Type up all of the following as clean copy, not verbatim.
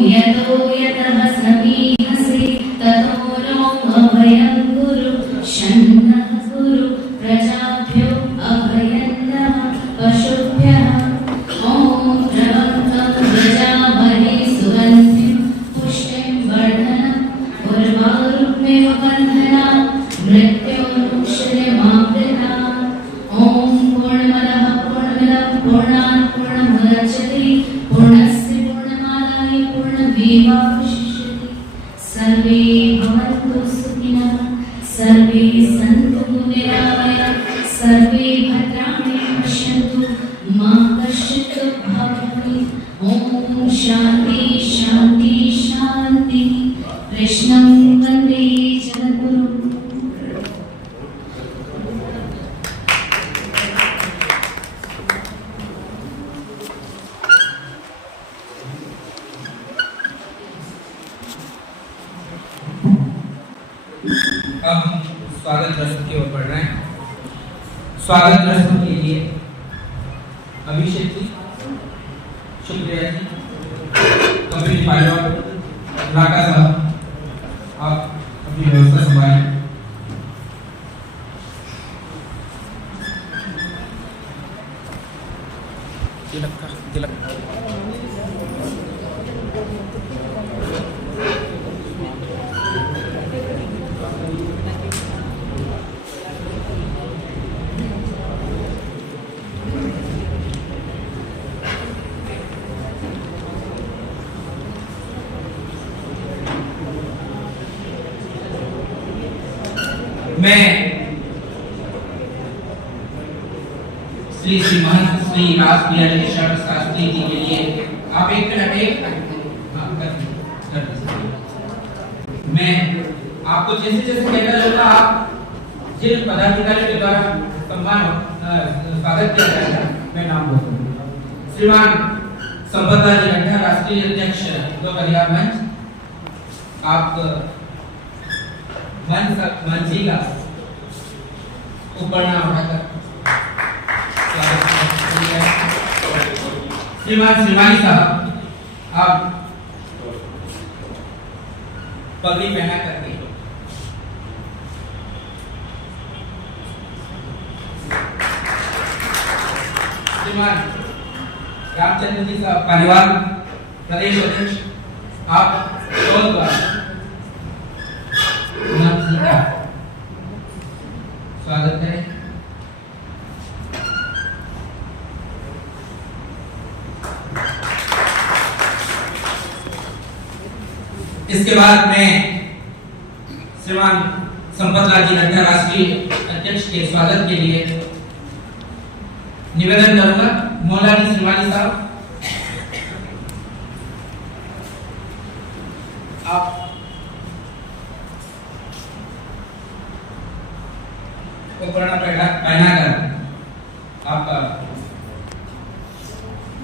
यतो यतः समीहसे ततो नो अभयं कुरु शन्नः कुरु प्रजाभ्यो अभयं नमः पशुभ्यः ॐ प्रवक्तं प्रजामहे सुगन्धिं पुष्टिं वर्धनम् उर्वारुक्मेव बन्धना मृत्योर्मुक्षयमामृता ॐ पूर्णमदः पूर्णमिदं पूर्णात् पूर्णमुदच्यते पूर्णस्य पूर्णमादाय पूर्णमेवावशिष्यते सर्वे भवन्तु सुखिनः सर्वे सन्तु निरामयाः सर्वे भद्राणि पश्यन्तु मा कश्चित् दुःखभाग् ॐ शान्ति शान्ति शान्ति कृष्णं वन्दे जगद्गुरुम्। अब हम स्वागत रस्म की ओर बढ़ रहे हैं। स्वागत रस्म के लिए अभिषेक जी, शुक्रिया जी, कपिल पायलट, राका साहब, आप अपनी व्यवस्था संभालें। तिलक मैं श्री महंत श्री रासबिहारी शरण शास्त्री जी के लिए आप एक मिनट मैं आपको जैसे जैसे कहता जाऊंगा, आप जिन पदाधिकारियों के द्वारा स्वागत किया जाएगा मैं नाम बोलूंगा। श्रीमान संपतलाल जी रंधा, राष्ट्रीय अध्यक्ष लोक अधिकार मंच, आप मंच का ऊपर नाम उठाकर श्रीमान श्रीमानी साहब, आप पगड़ी पहना करके श्रीमान रामचंद्र जी साहब परिवार प्रदेश अध्यक्ष, आप स्वागत है। इसके बाद मैं श्रीमान संपतलाल जी नड्डा राष्ट्रीय अध्यक्ष के स्वागत के लिए निवेदन करूंगा। मौलानी श्रीमानी साहब, आप उपकरण पहना कर आपका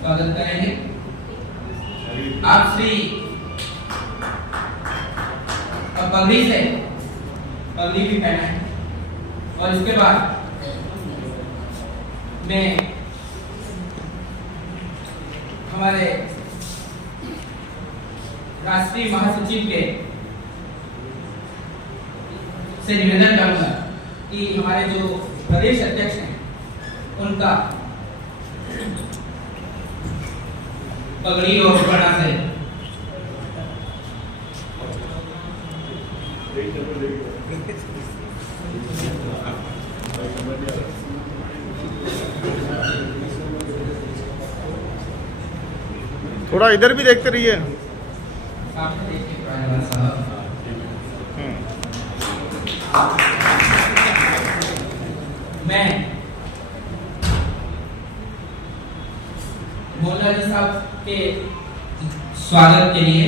स्वागत करेंगे। आप श्री पगड़ी से पगड़ी भी पहनाएं और इसके बाद मैं हमारे राष्ट्रीय महासचिव के से निवेदन करूंगा कि हमारे जो प्रदेश अध्यक्ष हैं उनका पगड़ी और उपकरण से थोड़ा इधर भी देखते रहिए। मैं मौलाना साहब के स्वागत के लिए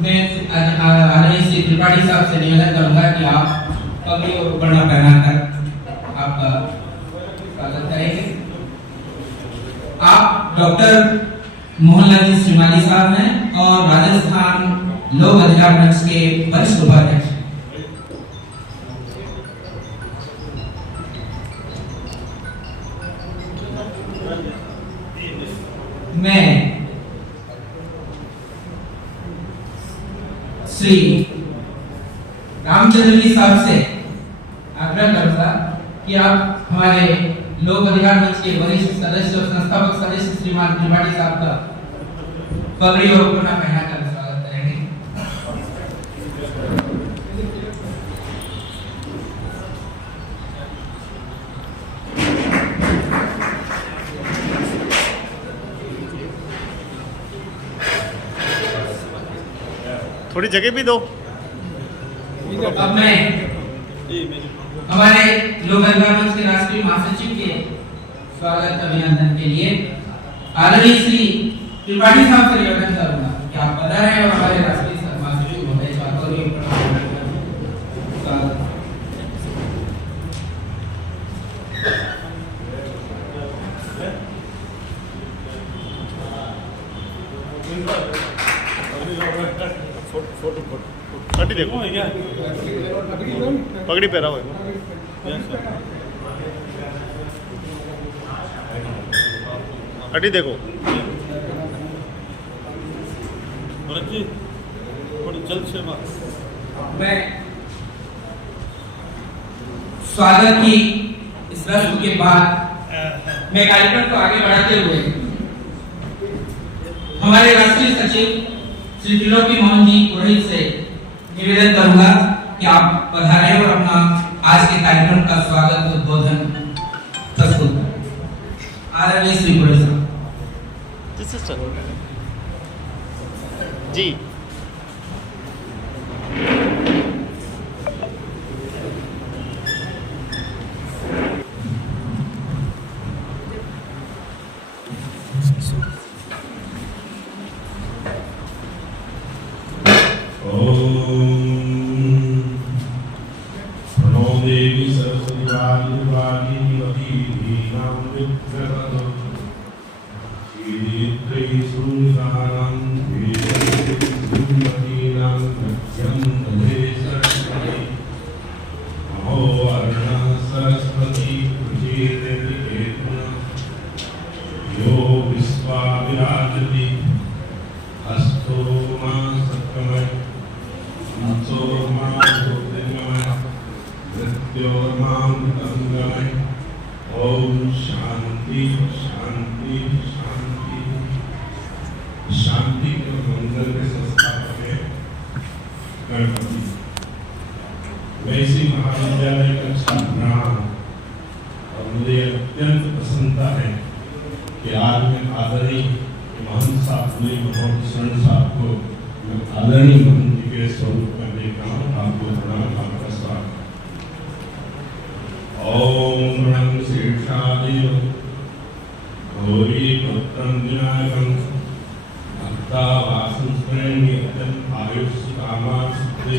मैं आदरणीय श्री त्रिपाठी साहब से निवेदन करूंगा कि आप पगड़ी और उपकरण पहनाकर आपका स्वागत करेंगे। आप डॉक्टर मोहनलाल जी श्रीमाली साहब हैं और राजस्थान लोक अधिकार मंच के वरिष्ठ उपाध्यक्ष। मैं श्री रामचंद्र जी साहब से आग्रह करूंगा कि आप हमारे लोक अधिकार मंच के वरिष्ठ सदस्य और संस्थापक सदस्य श्रीमान त्रिपाठी साहब का पगड़ी और उपना पहनाकर स्वागत करेंगे। थोड़ी जगह भी दो। अब मैं हमारे लोक अधिकार मंच के राष्ट्रीय महासचिव के स्वागत अभिनंदन के लिए आदरणीय श्री त्रिपाठी साहब से निवेदन करूंगा कि आप पधारें और हमारे राष्ट्रीय महासचिव महोदय का पगड़ी देखो, पगड़ी पहरा हुआ पगड़ी देखो। मैं स्वागत की इस रस्म के बाद मैं कार्यक्रम को आगे बढ़ाते हुए हमारे राष्ट्रीय सचिव श्री त्रिलोकी मोहन जी पुरोहित से निवेदन करूंगा कि आप पधारें और अपना आज के कार्यक्रम का स्वागत उद्बोधन प्रस्तुत करें। आदरणीय श्री पुरोहित साहब जी। ओम शांति शांति शांति। शांति के मंदिर के संस्थापक है गणपति। मैं इसी महाविद्यालय का छात्र रहा हूँ और मुझे अत्यंत प्रसन्नता है कि आज मैं आदरणीय महंत साहब शरण साहब को आदरणीय महंत जी के स्वरूप में देख रहा हूँ। आपको प्रणाम, आपका स्वागत। ओम रणं शीर्षादेव गौरी पुत्रं विनायकं भक्तावासं स्मरेण्यं आयुष्कामासुते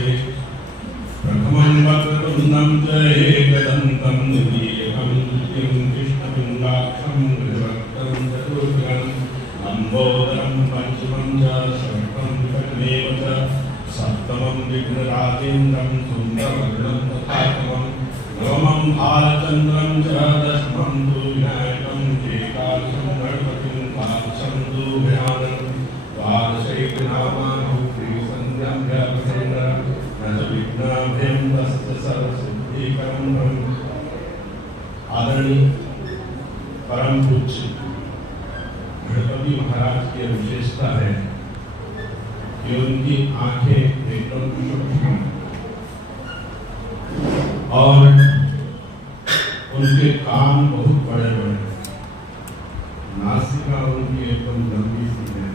प्रथमं वक्रतुण्डं च एकदन्तं द्वितीयं तृतीयं कृष्णपिङ्गाक्षं गजवक्त्रं चतुर्थं लम्बोदरं पंचमं च षष्ठं विकटमेव च सप्तमं विघ्नराजेन्द्रं सुन्दरवर्णं तथात्मं नवमं भालचन्द्रं च दशमं तु विनायकं एकादशं गणपतिं द्वादशं तु भयानकं द्वादशैकनामानं श्रीसन्ध्याभ्यः न विघ्नाभ्यं तस्य सर्वसिद्धिकरं। आदरणीय परम पूज्य गणपति महाराज की विशेषता है कि उनकी आंखें एकदम छोटी और उनके कान बहुत बड़े बड़े, नासिका उनकी एकदम लंबी सी है,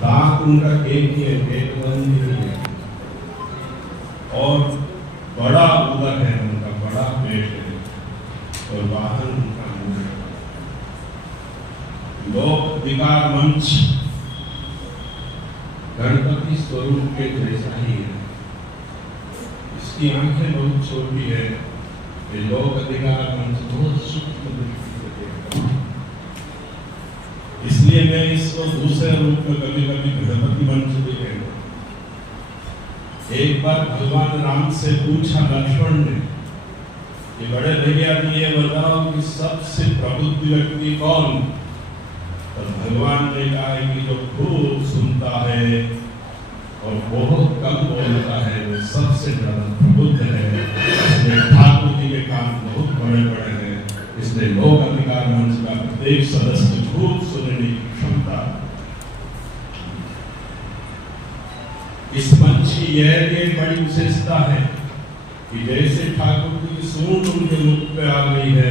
दांत उनका एक ही है, एक बंद ही है और बड़ा उदर है उनका, बड़ा पेट है और वाहन उनका मुंह है। लोक अधिकार मंच गणपति स्वरूप के जैसा ही है। इसकी आंखें बहुत छोटी है, ये लोक अधिकार मंच बहुत सूक्ष्म दृष्टि से देखता हूं। इसलिए मैं इसको दूसरे रूप में कभी कभी गणपति मंच भी कहता हूं। एक बार भगवान राम से पूछा लक्ष्मण ने कि बड़े भैया ये बताओ कि सबसे प्रबुद्ध व्यक्ति कौन? तो भगवान ने कहा कि जो खूब सुनता है और बहुत कम बोलता है, वो सबसे ज्यादा प्रबुद्ध है। इसलिए ठाकुर जी के काम बहुत बड़े बड़े हैं। इसलिए लोक अधिकार मंच का प्रत्येक सदस्य खूब सुनने की क्षमता। इस मंच की यह एक बड़ी विशेषता है कि जैसे ठाकुर जी की सूंड उनके मुख पे आ गई है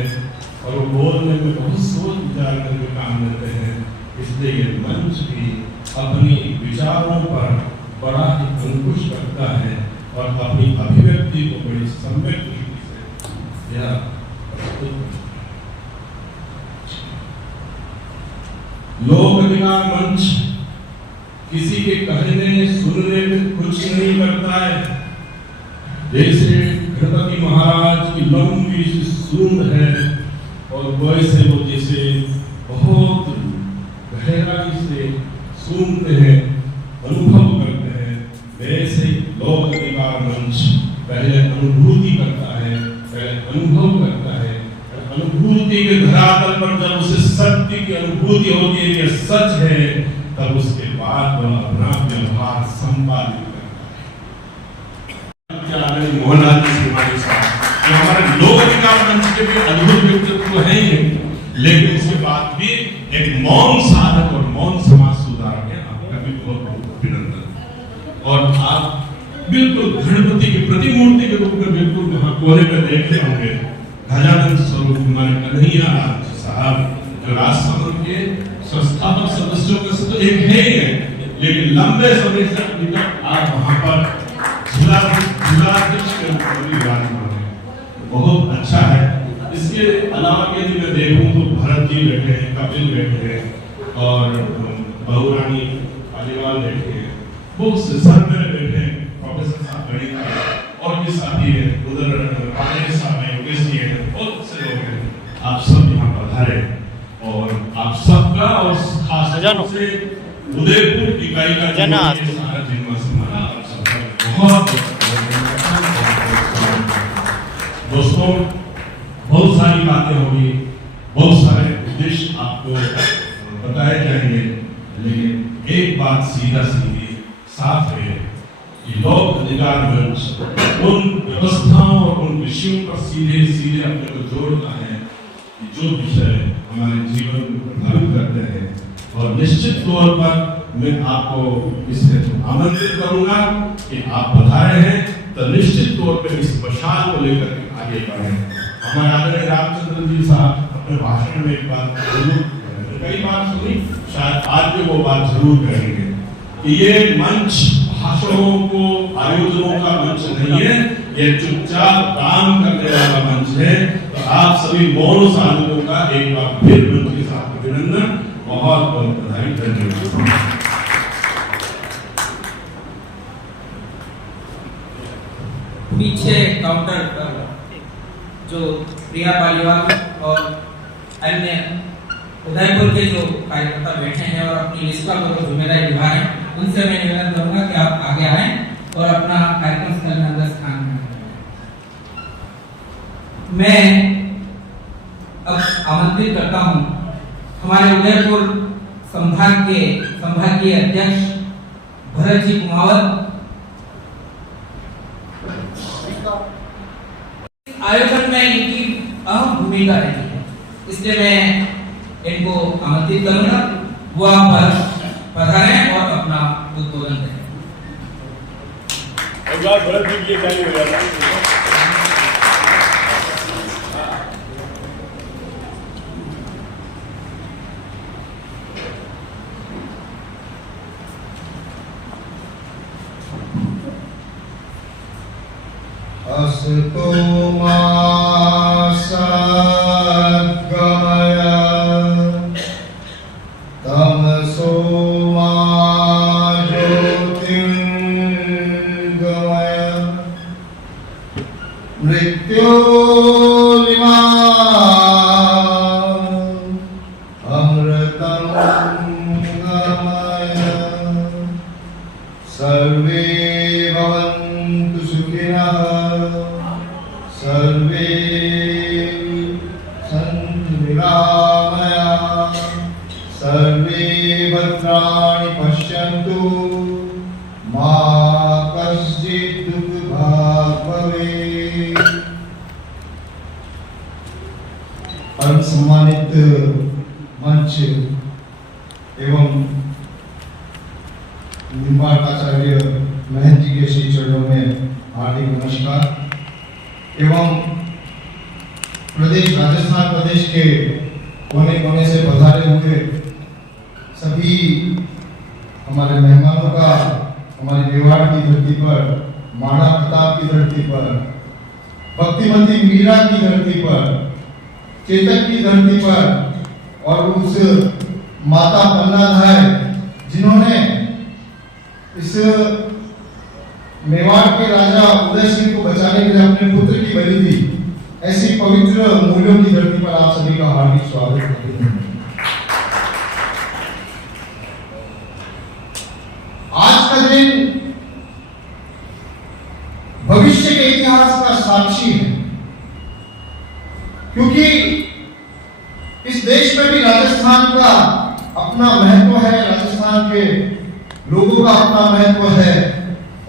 और वो बोलने में बहुत सोच विचार करके काम लेते हैं, इसलिए ये मंच भी अपनी विचारों पर बड़ा ही अंकुश करता है और अपनी अभिव्यक्ति को बड़ी सम्यक रीति से यह प्रस्तुत। लोक अधिकार मंच किसी के कहने सुनने में कुछ नहीं करता है। जैसे गणपति महाराज की लंबी सी सूंड है और वैसे वो जैसे बहुत गहराई से सुनते हैं, अनुभव करते हैं, वैसे लोक अधिकार मंच पहले अनुभूति करता है, पहले अनुभव करता है। अनुभूति के धरातल पर जब उसे सत्य की अनुभूति होती है कि सच है, तब उसके बाद वह अपना व्यवहार संपादित करता है। मोहनलाल जी साहब हमारे लोक अधिकार मंच के भी अद्भुत व्यक्तित्व है ही, लेकिन उसके बाद भी एक मौन साधक और मौन समाज सुधारक है। आपका भी बहुत बहुत अभिनंदन। और आप बिल्कुल गणपति की प्रतिमूर्ति के रूप में बिल्कुल वहां कोने पर देखते होंगे गजानन स्वरूप हमारे कन्हैया साहब, जो राजसमंद के संस्थापक सदस्यों में से तो एक है, लेकिन लंबे समय से अभी तक आप वहां पर जिलाध्यक्ष के रूप में विराजमान है। बहुत अच्छा है। इसके अलावा यदि मैं देखूं तो भरत जी बैठे हैं, कपिल बैठे हैं और बहुरानी पालीवाल बैठे हैं, बहुत से सर मेरे बैठे हैं, प्रोफेसर साहब गणित और भी साथी हैं, उधर पांडे साहब हैं, योगेश जी हैं, बहुत से लोग हैं। आप सब यहाँ पधारे और आप सबका और खास तौर से उदयपुर इकाई का सारा जिम्मा संभाला आप सबका बहुत दोस्तों। बहुत सारी बातें होगी, बहुत सारे उद्देश्य आपको बताए जाएंगे, लेकिन एक बात सीधा सीधी साफ है कि लोक अधिकार मंच उन व्यवस्थाओं और उन विषयों पर सीधे सीधे अपने को जोड़ता है कि जो विषय हमारे जीवन को प्रभावित करते हैं। और निश्चित तौर पर मैं आपको इसे आमंत्रित करूंगा कि आप पधारे हैं तो निश्चित तौर पर इस मशाल को लेकर आगे बढ़ें। हमारे आदरणीय रामचंद्र जी साहब अपने भाषण में एक बात जरूर, कई बार सुनी, शायद आज भी वो बात जरूर करेंगे कि ये मंच भाषणों को आयोजनों का मंच नहीं है, ये चुपचाप काम करने वाला मंच है। तो आप सभी मौन साधकों का एक बार फिर मंच के साथ अभिनंदन, बहुत बहुत बधाई, धन्यवाद। पीछे काउंटर पर जो प्रिया पालीवाल और अन्य उदयपुर के जो कार्यकर्ता बैठे हैं और अपनी निष्ठा को जिम्मेदारी निभा रहे हैं, उनसे मैं निवेदन करूंगा कि आप आगे आएं और अपना कार्यक्रम स्थल में अंदर स्थान करें। मैं अब आमंत्रित करता हूं हमारे उदयपुर संभाग के संभागीय अध्यक्ष भरत जी कुमावत। आयोजन में इनकी अहम भूमिका रहती है, इसलिए मैं इनको आमंत्रित करूंगा, वो आप पधारें और अपना उद्बोधन करें। भरत जी की चालू हो जाता है। असतो मा सद्गमय तमसो मा ज्योतिर्गमय मृत्योर्मा अमृतं गमय। सर्वे भवन्तु सुखिनः, सर्वे सन्तु निरामयाः, सर्वे भद्राणि पश्यन्तु मा निम्बार्काचार्य महंत जी के श्री चरणों में हार्दिक नमस्कार एवं राजस्थान प्रदेश के कोने कोने से पधारे हुए सभी हमारे मेहमानों का हमारी मेवाड़ की धरती पर, माणा प्रताप की धरती पर, भक्तिमती मीरा की धरती पर, चेतक की धरती पर और उस माता पन्नाधाय जिन्होंने इस मेवाड़ के राजा उदय सिंह को बचाने के लिए अपने पुत्र की बलि दी, ऐसी पवित्र मूल्यों की धरती पर आप सभी का हार्दिक स्वागत करते हैं। आज का दिन भविष्य के इतिहास का साक्षी है, क्योंकि इस देश में भी राजस्थान का अपना महत्व है, राजस्थान के लोगों का अपना महत्व है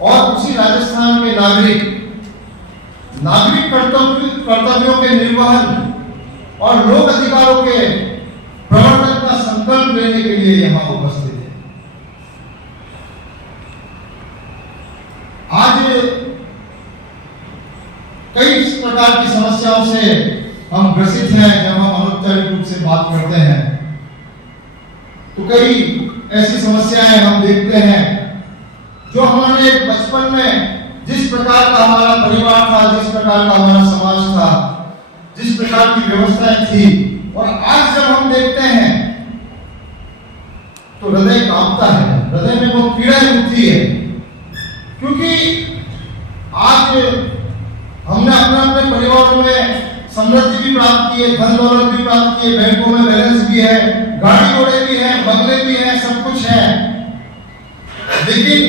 और उसी राजस्थान के नागरिक कर्तव्यों के निर्वहन और लोक अधिकारों के प्रवर्तन का संकल्प लेने के लिए यहां उपस्थित है। आज कई प्रकार की समस्याओं से हम ग्रसित हैं। जब हम अनौपचारिक रूप से बात करते हैं तो कई ऐसी समस्याएं हम देखते हैं जो हमारे बचपन में जिस प्रकार का हमारा परिवार था, जिस प्रकार का हमारा समाज था, जिस प्रकार की व्यवस्थाएं थी, और आज जब हम देखते हैं तो हृदय कांपता है, हृदय में वो पीड़ा उठती है, क्योंकि आज हमने अपने परिवारों में समृद्धि भी प्राप्त की है, धन दौलत भी प्राप्त की है, बैंकों में बैलेंस भी है, गाड़ी घोड़े भी है, बंगले भी है, सब कुछ है, लेकिन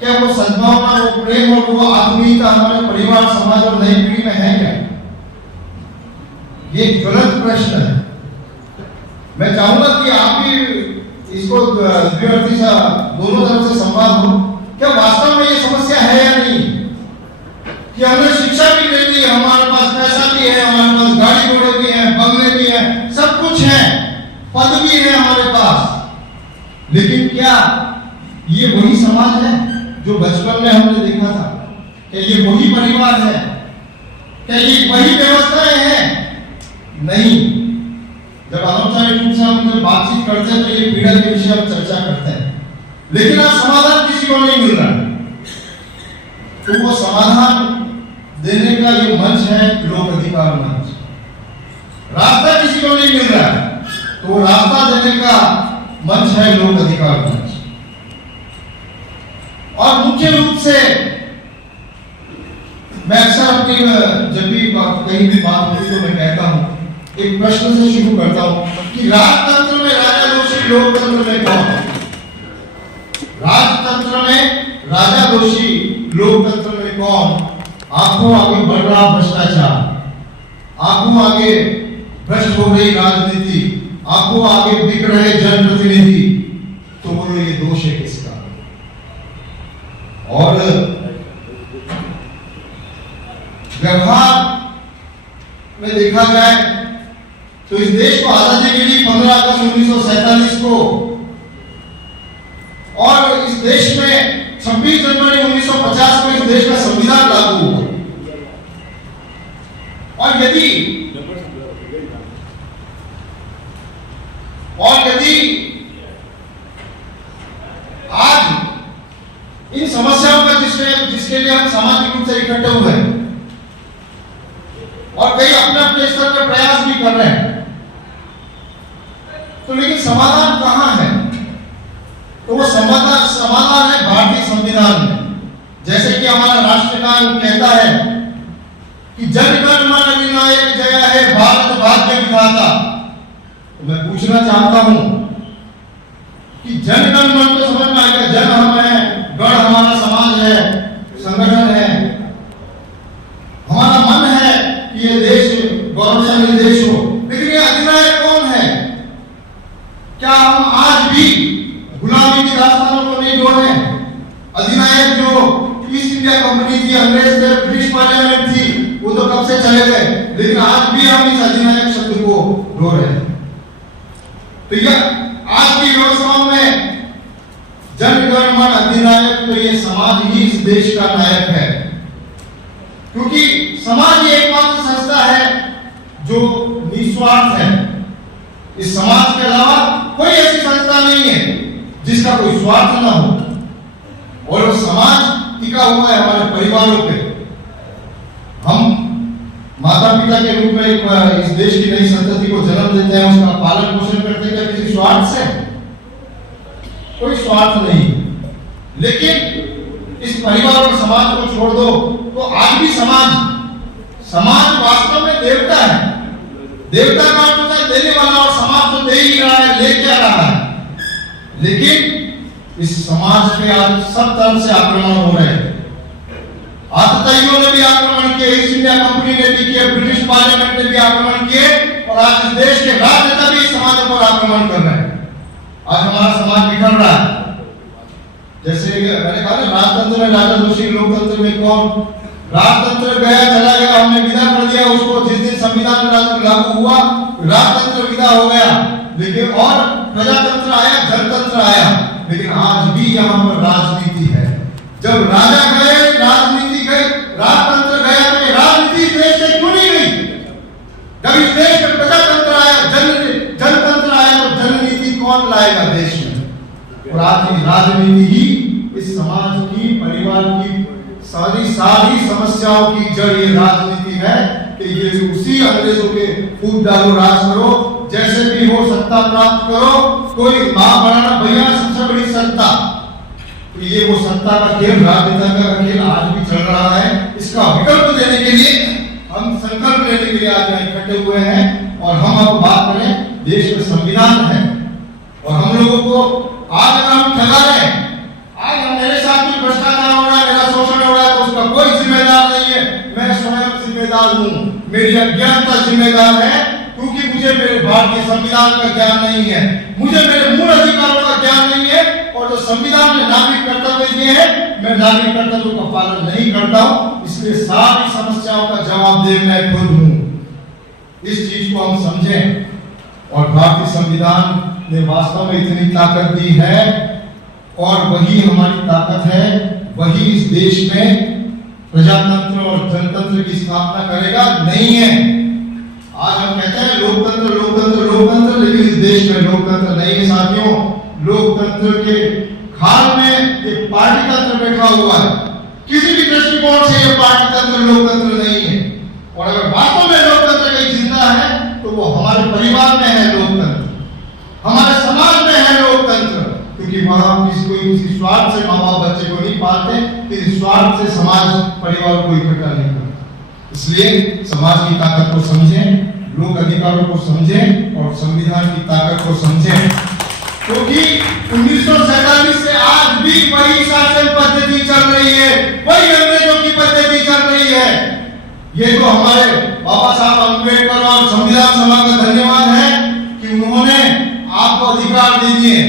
क्या वो सद्भावना, वो प्रेम और वो आत्मीयता हमारे परिवार, समाज और नई पीढ़ी में है क्या? ये ज्वलंत प्रश्न है। मैं चाहूंगा कि आप भी इसको द्विअर्थी सा दोनों तरफ से संवाद हो। क्या वास्तव में ये समस्या है या नहीं कि हमें शिक्षा भी ले ली, हमारे पास पैसा भी है, हमारे पास गाड़ी घोड़े भी है, बंगले भी है, सब कुछ है, पद भी है हमारे पास, लेकिन क्या ये वही समाज है जो बचपन में हमने देखा था? क्या ये वही परिवार है? क्या ये वही व्यवस्थाएं हैं? नहीं। जब अनौपचारिक रूप से हम बातचीत करते हैं तो ये पीड़ा के विषय हम चर्चा करते हैं, लेकिन आज समाधान किसी को नहीं मिल रहा, तो वो समाधान देने का ये मंच है लोक अधिकार मंच। रास्ता किसी को नहीं मिल रहा है, तो वो रास्ता देने का मंच है लोक अधिकार मंच। और मुख्य रूप से मैं अक्सर अपनी जब भी कहीं भी बात होती तो मैं कहता हूं, एक प्रश्न से शुरू करता हूं कि राजतंत्र में राजा दोषी, लोकतंत्र में कौन? राजतंत्र में राजा दोषी, लोकतंत्र में कौन? आंखों आगे बढ़ रहा भ्रष्टाचार, आंखों आगे भ्रष्ट हो रही राजनीति, आंखों आगे बिक रहे जनप्रतिनिधि, तो बोलो ये दोष है किसका? और व्यवहार में देखा जाए तो इस देश को आजादी मिली 15 अगस्त 1947 को, और इस देश में 26 जनवरी 1950 को इस देश का संविधान लागू हुआ। और यदि आज इन समस्याओं का जिसके लिए हम सामाजिक रूप से इकट्ठे हुए हैं और कई अपने स्तर पर प्रयास भी कर रहे हैं, तो लेकिन समाधान कहां है? तो वो समाधान है भारतीय संविधान में। जैसे कि हमारा राष्ट्रगान कहता है कि जन गण मन अधिनायक जय है भारत भाग्य विधाता, तो मैं पूछना चाहता हूं कि जन गण मन तो समझ में आएगा, जन हम है, गण हमारा समाज है, संगठन है, हमारा मन है कि ये देश गौरवशाली देश हो, लेकिन ये अधिनायक कौन है? क्या हम आज भी गुलामी के रास्ताओं को नहीं जोड़ रहे? अधिनायक जो ईस्ट इंडिया कंपनी थी, अंग्रेज थे, ब्रिटिश पार्लियामेंट थी, वो तो कब से चले गए, लेकिन आज भी हम इस अधिनायक शब्द को जोड़ रहे हैं। तो यह आज की व्यवस्थाओं में जन गण मन देश का नायक है, क्योंकि समाज ये एकमात्र संस्था है जो निस्वार्थ है। इस समाज के अलावा कोई ऐसी संस्था नहीं है जिसका कोई स्वार्थ ना हो, और वो समाज टिका हुआ है हमारे परिवारों पे। हम माता पिता के रूप में इस देश की नई संतति को जन्म देते हैं, उसका पालन पोषण करते हैं, क्या किसी स्वार्थ से? कोई स्वार्थ नहीं। लेकिन इस परिवार और समाज को छोड़ दो तो आज भी समाज वास्तव में देवता है। देवता का अर्थ होता है देने वाला, और समाज तो दे ही रहा है, ले क्या रहा है। लेकिन इस समाज पे आज सब तरफ से आक्रमण हो रहे हैं। आतताइयों ने भी आक्रमण किए, ईस्ट इंडिया कंपनी ने भी किए, ब्रिटिश पार्लियामेंट ने भी आक्रमण किए, और आज इस देश के राजनेता भी समाज पर आक्रमण कर रहे हैं। आज हमारा समाज बिखर रहा है। जैसे मैंने कहा ना, राजतंत्र में राजा दोषी, लोकतंत्र में कौन? राजतंत्र गया चला गया, हमने विदा कर दिया उसको। जिस दिन संविधान लागू हुआ राजतंत्र विदा हो गया, लेकिन और प्रजातंत्र आया, जनतंत्र आया। लेकिन आज भी यहाँ पर राजनीति है। जब राजा गए राजनीति गई, राजतंत्र गया तो राजनीति इस देश से क्यों नहीं गई? जब इस देश में प्रजातंत्र आया, जनतंत्र आया, तो जननीति कौन लाएगा देश में? और आज की राजनीति ही इस समाज की, परिवार की सारी समस्याओं की जड़ ये राजनीति है कि ये उसी अंग्रेजों के फूट डालो, राज करो, जैसे भी हो सत्ता प्राप्त करो। कोई मां बनाना भैया सबसे बड़ी सत्ता, तो ये वो सत्ता का खेल, राजनीति का खेल आज भी चल रहा है। इसका विकल्प देने के लिए हम संकल्प लेने के लिए आज यहाँ इकट्ठे हुए हैं। और हम अब बात करें, देश में संविधान है और हम लोगों को आज अगर हम ठगा रहे हैं, आज हम मेरे साथ भी भ्रष्टाचार हो रहा है, मेरा शोषण हो रहा है, तो उसका कोई जिम्मेदार नहीं है, मैं स्वयं जिम्मेदार हूँ। मेरी अज्ञानता जिम्मेदार है, क्योंकि मुझे मेरे भारतीय संविधान का ज्ञान नहीं है, मुझे मेरे मूल अधिकारों का ज्ञान नहीं है, और जो संविधान ने नागरिक कर्तव्य दिए हैं, मैं नागरिक कर्तव्यों का पालन नहीं करता हूँ। इसलिए सारी समस्याओं का जवाबदेह मैं खुद हूँ। इस चीज को हम समझें। और भारतीय संविधान ने वास्तव में इतनी ताकत दी है, और वही हमारी ताकत है, वही इस देश में प्रजातंत्र और जनतंत्र की स्थापना करेगा। नहीं है, आज हम कहते हैं लोकतंत्र लोकतंत्र लोकतंत्र, लेकिन इस देश में लोकतंत्र नहीं है साथियों। लोकतंत्र के खाल में ये पार्टी तंत्र बैठा हुआ है। किसी भी दृष्टिकोण से ये पार्टी तंत्र लोकतंत्र नहीं है। और अगर वास्तव में लोकतंत्र कहीं जिंदा है तो वो हमारे परिवार में है लोकतंत्र, हमारे समाज में है लोकतंत्र, क्योंकि वहां किसी स्वार्थ से माँ बाप बच्चे को नहीं पालते, किसी स्वार्थ से समाज परिवार को इकट्ठा नहीं करता। इसलिए समाज की ताकत को समझें, लोक अधिकारों को समझें और संविधान की ताकत को समझें, क्योंकि 1947 से आज भी वही शासन पद्धति चल रही है, वही अंग्रेजों की पद्धति चल रही है। ये तो हमारे बाबा साहब अम्बेडकर और संविधान सभा का धन्यवाद है कि उन्होंने आपको अधिकार दे दिए।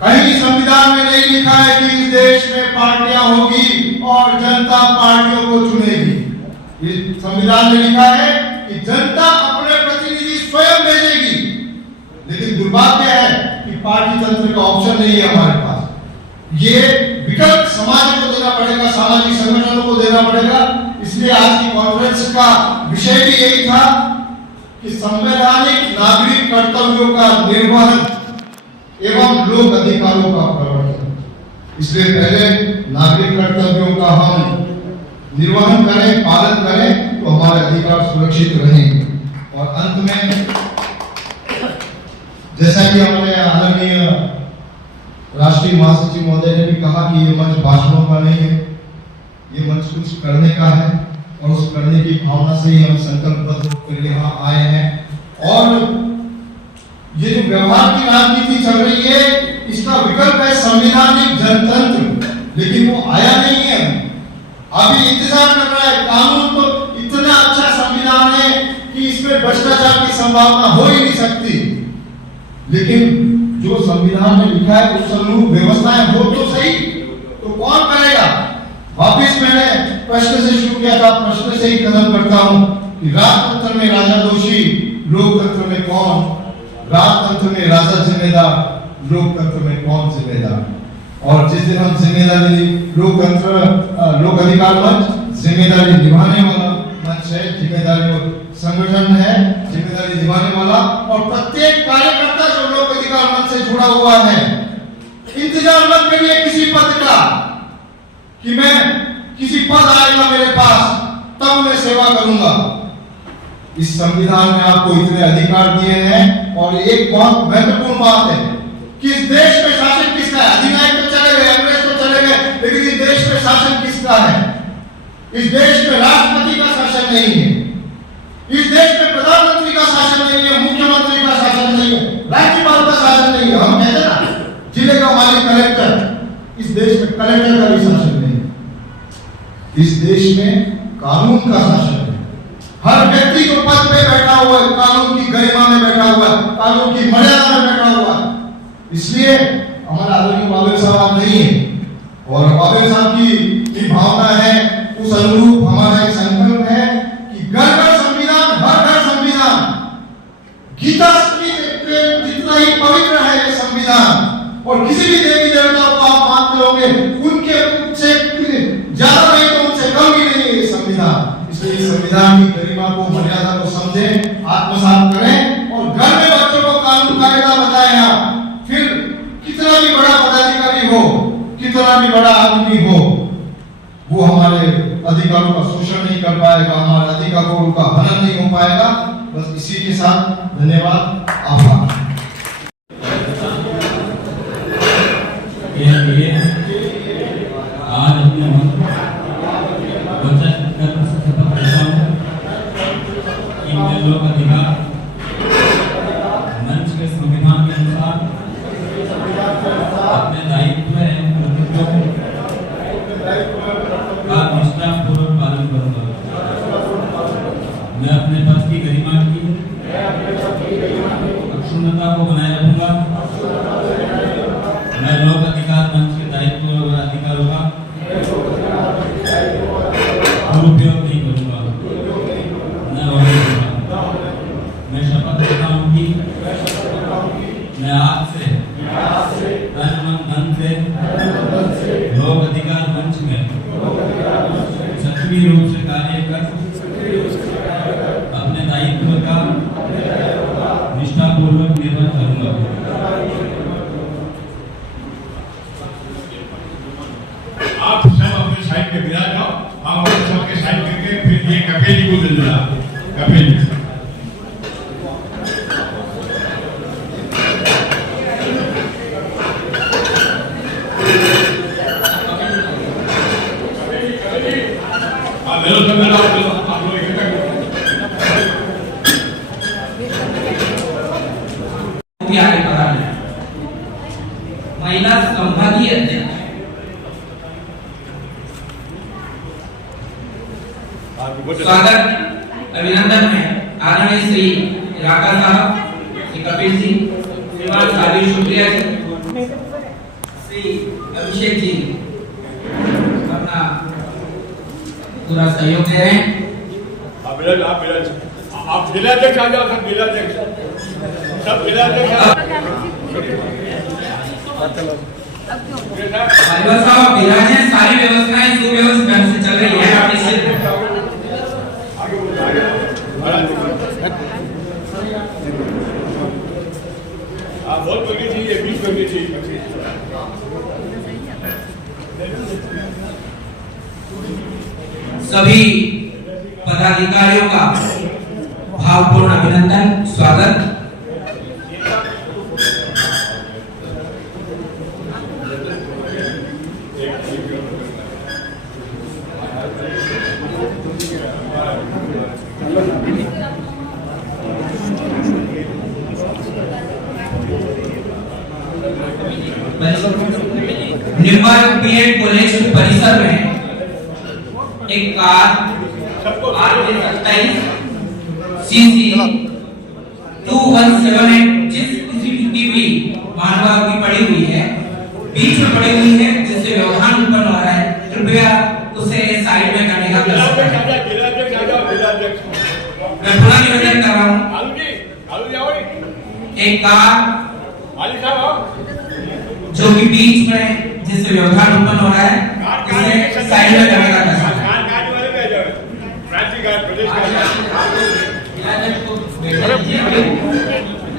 कहीं संविधान में नहीं लिखा है कि इस देश में पार्टियां होगी और जनता पार्टियों को चुनेगी। इस संविधान में लिखा है कि जनता अपने प्रतिनिधि स्वयं भेजेगी। लेकिन दुर्भाग्य है कि पार्टी तंत्र का ऑप्शन नहीं है हमारे पास। ये विकल्प समाज को देना पड़ेगा, सामाजिक संगठनों को देना पड़ेगा। इसलिए आज की कॉन्फ्रेंस का विषय भी यही था कि संवैधानिक नागरिक कर्तव्यों का निर्वहन एवं लोक अधिकारों का प्रवर्तन। इसलिए पहले नागरिक कर्तव्यों का हम निर्वहन करें, पालन करें, तो हमारे अधिकार सुरक्षित रहेंगे। और अंत में जैसा कि हमारे आदरणीय राष्ट्रीय महासचिव महोदय ने भी कहा कि ये मंच भाषणों का नहीं है, ये मंच कुछ करने का है, और उस करने की भावना से ही हम संकल्पबद्ध होकर यहाँ आए हैं। और ये जो व्यवहार की राजनीति चल रही है, इसका विकल्प है संवैधानिक जनतंत्र, लेकिन वो आया नहीं है। अभी इंतजार कर रहा है। कानून तो इतना अच्छा संविधान है कि इसमें भ्रष्टाचार की संभावना हो ही नहीं सकती, लेकिन जो संविधान में लिखा है उस अनुरूप व्यवस्थाएं हो तो सही, तो कौन करेगा? वापिस मैंने प्रश्न से शुरू किया था, प्रश्न से ही कदम करता हूं कि राजतंत्र में राजा दोषी, लोकतंत्र में कौन? राजतंत्र में राजा जिम्मेदार, लोकतंत्र में कौन जिम्मेदार? और जिस दिन हम जिम्मेदारी लोक अधिकार मंच जिम्मेदारी निभाने वाला मंच है, जिम्मेदारी संगठन है, जिम्मेदारी निभाने वाला, और प्रत्येक कार्यकर्ता जो लोक अधिकार मंच से जुड़ा हुआ है, इंतजार मत करिए किसी पद का कि मैं किसी पद आएगा मेरे पास तब मैं सेवा करूंगा। इस संविधान में आपको इतने अधिकार दिए हैं, और एक बहुत महत्वपूर्ण बात है कि इस देश में शासन किसका है। अधिनायक तो चले गए, अंग्रेज तो चले गए, लेकिन इस देश में शासन किसका है? इस देश में राष्ट्रपति का शासन नहीं है, इस देश में प्रधानमंत्री का शासन नहीं है, मुख्यमंत्री का शासन नहीं है, राज्यपाल का शासन नहीं है। हम कहते ना जिले का मालिक कलेक्टर, इस देश में कलेक्टर का भी शासन नहीं है। इस देश में कानून का शासन है। हर व्यक्ति जो पद पे बैठा हुआ है कानून की गरिमा में बैठा हुआ है, कानून की मर्यादा में बैठा हुआ है। इसलिए हमारा आदरणीय बाबेल साहब नहीं है, और बाबेल साहब की भावना है, उस अनुरूप हमारा एक संकल्प है कि घर घर संविधान, हर घर संविधान। गीता जितना ही पवित्र है ये संविधान, और किसी भी देवी देवता को आप मानते होंगे उनके से ज्यादा नहीं तो उनसे कम भी नहीं है ये संविधान। इसलिए संविधान की गरिमा को, मर्यादा को समझें, आत्मसात करें, और घर में बच्चों को कानून कायदा बताएं। आप फिर कितना भी बड़ा पदाधिकारी हो, कितना भी बड़ा आदमी हो, वो हमारे अधिकारों का शोषण नहीं कर पाएगा, हमारे अधिकारों का हनन नहीं हो पाएगा। बस इसी के साथ धन्यवाद, आभार। आज अपने बच्चा शपथ लेता हूँ कि मैं लोक अधिकार मंच के संविधान के अनुसार अपने दायित्व एवं कर्तव्यों का निष्ठापूर्वक पालन करूंगा। मैं अपने पद की गरिमा की अक्षुण्णता को बनाए रखूंगा। मैं लोक अधिकार मंच के दायित्व और अधिकारों का दुरुपयोग नहीं करूंगा, न करूंगा। मैं शपथ लेता हूं कि मैं आज से तन मन धन से लोक अधिकार मंच में सक्रिय रूप से कार्य कर अपने दायित्व का निष्ठापूर्वक निर्वहन करूंगा। आप सब अपने साइड पे विराज जाओ, हम अपने सबके साइड करके फिर ये कपिल जी को दे देना। कपिल जी मेरे सब आप लोग इकट्ठा महिला संभागीय अध्यक्ष स्वागत अभिनंदन है आदरणीय श्री राका साहब, श्री कपिल जी, श्रीमान साबिर शुक्रिया जी, श्री अभिषेक जी अपना पूरा सहयोग दे रहे हैं। आप जिलाध्यक्ष आ जाओ, सब जिलाध्यक्ष, सब जिलाध्यक्ष साहब विराज हैं, सारी व्यवस्थाएं सुव्यवस्थित ढंग से चल रही है। आप निश्चित बहुत करनी चाहिए, बीच करनी चाहिए। सभी पदाधिकारियों का भावपूर्ण अभिनंदन, स्वागत। निर्मल बीएड कॉलेज के परिसर में एक कार RJ27 CC 2178 जिस CCTV मानवा की पड़ी हुई है, बीच में पड़ी हुई है, जिससे व्यवधान उत्पन्न हो रहा है, कृपया उसे साइड में करने का प्रयास करें। मैं पुनः निवेदन कर रहा हूँ, एक कार जो कि बीच में जिससे व्यवधान उत्पन्न हो रहा है इसे साइड में करने का प्रयास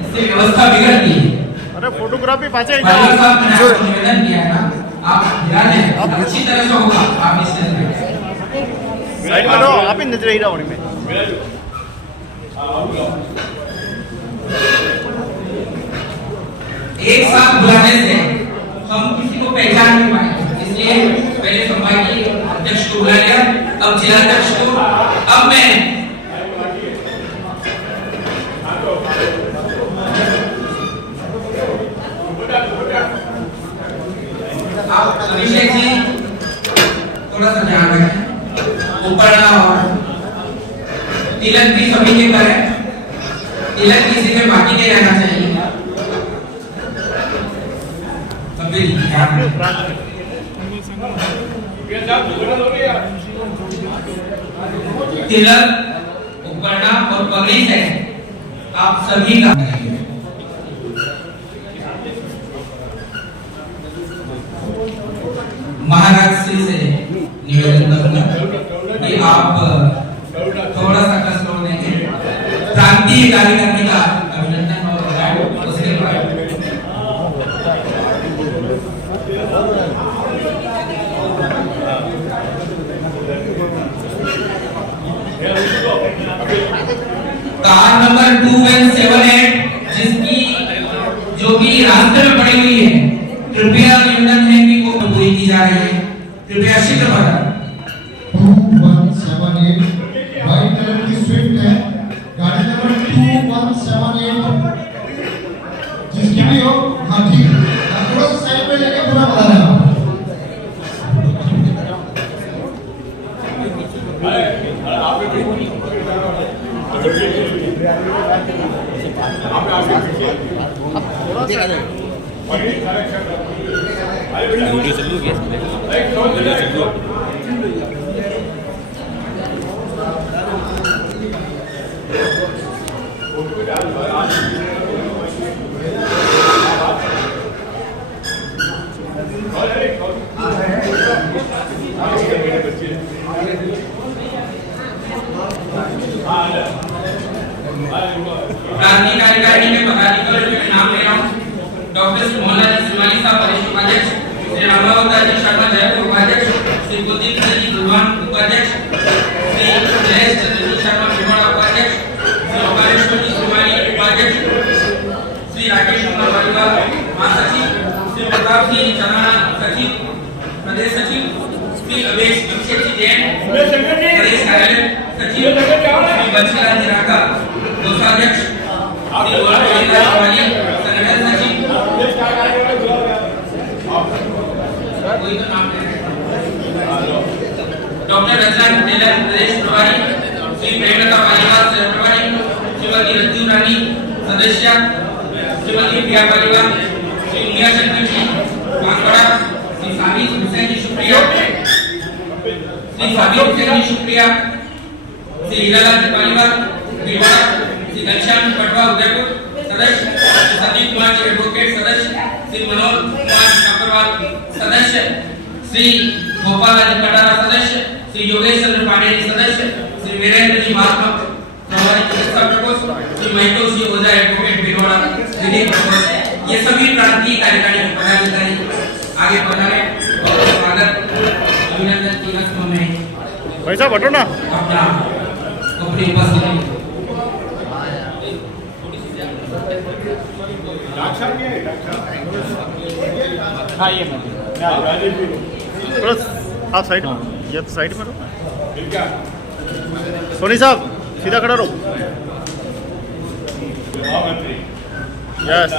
इससे व्यवस्था बिगड़ती है। अरे फोटोग्राफी पाचे पालिका साहब ने आपको निवेदन किया है ना, आप ध्यान दें, अच्छी तरह से होगा। आप इस साइड में रहो, आप ही नजर ही रहो उनमें। एक साथ बुलाने से हम किसी को पहचान नहीं पाएंगे, इसलिए पहले संभागी अध्यक्ष को बुला लिया, अब जिलाध्यक्ष को, अब मैं अभिषेक जी थोड़ा सा ध्यान रखें, ऊपर ना हो, तिलक भी सभी के करें, तिलक किसी के बाकी के रहना चाहिए। सभी ध्यान रखें। तिलक, उपकरणा और पगड़ी से आप सभी का महाराज श्री से निवेदन करूंगा कि आप थोड़ा सा कष्ट देंगे, प्रांतीय कार्यक्रम का अभिनंदन और उसके बाद कार नंबर 2178 जिसकी जो भी रास्ते में पड़ी हुई है, कृपया निवेदन है कि वो पूरी की जा रही है, कृपया शीघ्र बताएं। 2178 व्हाइट कलर की स्विफ्ट है, गाड़ी नंबर 2178 जिसकी भी हो। हाँ ठीक है, आप थोड़ा सा साइड में लेके पूरा बता देना। वीडियो चल रही है, वीडियो चल रही है। क्रांति कार्यकारिणी में पदाधिकारियों के नाम ले रहा हूँ। डॉक्टर मोहनलाल सिमानी साहब वरिष्ठ उपाध्यक्ष, श्री रामावतार जी शर्मा जयपुर उपाध्यक्ष, श्री कुलदीप जी बुलवान उपाध्यक्ष, श्री जयेश चंद्र जी शर्मा भिवाड़ा उपाध्यक्ष, श्री ओंकारेश्वर जी सिमानी उपाध्यक्ष, श्री राकेश कुमार वालीवाल महासचिव, श्री प्रताप सिंह चन्ना सचिव प्रदेश सचिव, श्री अवेश अभिषेक जी जैन प्रदेश कार्यालय सचिव, श्री बंशीलाल जी राका कोषाध्यक्ष, श्री संगठन सचिव, कोई तो नाम ले डॉक्टर रचना टेलर प्रदेश प्रभारी, श्री प्रेमलता पालीवाल प्रभारी, श्रीमती रंजू रानी सदस्य, श्रीमती प्रिया पालीवाल, श्री मिया शंकर जी बांसवाड़ा, श्री साबिर हुसैन जी शुक्रिया, श्री साबिर हुसैन जी शुक्रिया, श्री हीरालाल पालीवाल भिवाड़ा, श्री घनश्याम पटवा उदयपुर सदस्य, श्री संदीप कुमार जी एडवोकेट सदस्य, श्री मनोज कुमार अग्रवाल सदस्य, श्री गोपाल जी कटारा सदस्य, श्री योगेश चंद्र पांडे जी सदस्य, श्री वीरेंद्र जी महात्मा प्रभारी चिकित्सा प्रकोष्ठ, श्री महतोष जी ओझा एडवोकेट भिवाड़ा विधि प्रकोष्ठ, ये सभी प्रांतीय कार्यकारिणी के पदाधिकारी आगे बढ़ाने और स्वागत अभिनंदन की रस्म में भाई साहब हटो ना। अपना अपनी उपस्थिति हाँ ये बस आप साइड में, ये तो साइड में रहो। सोनी साहब सीधा खड़ा रहो। यस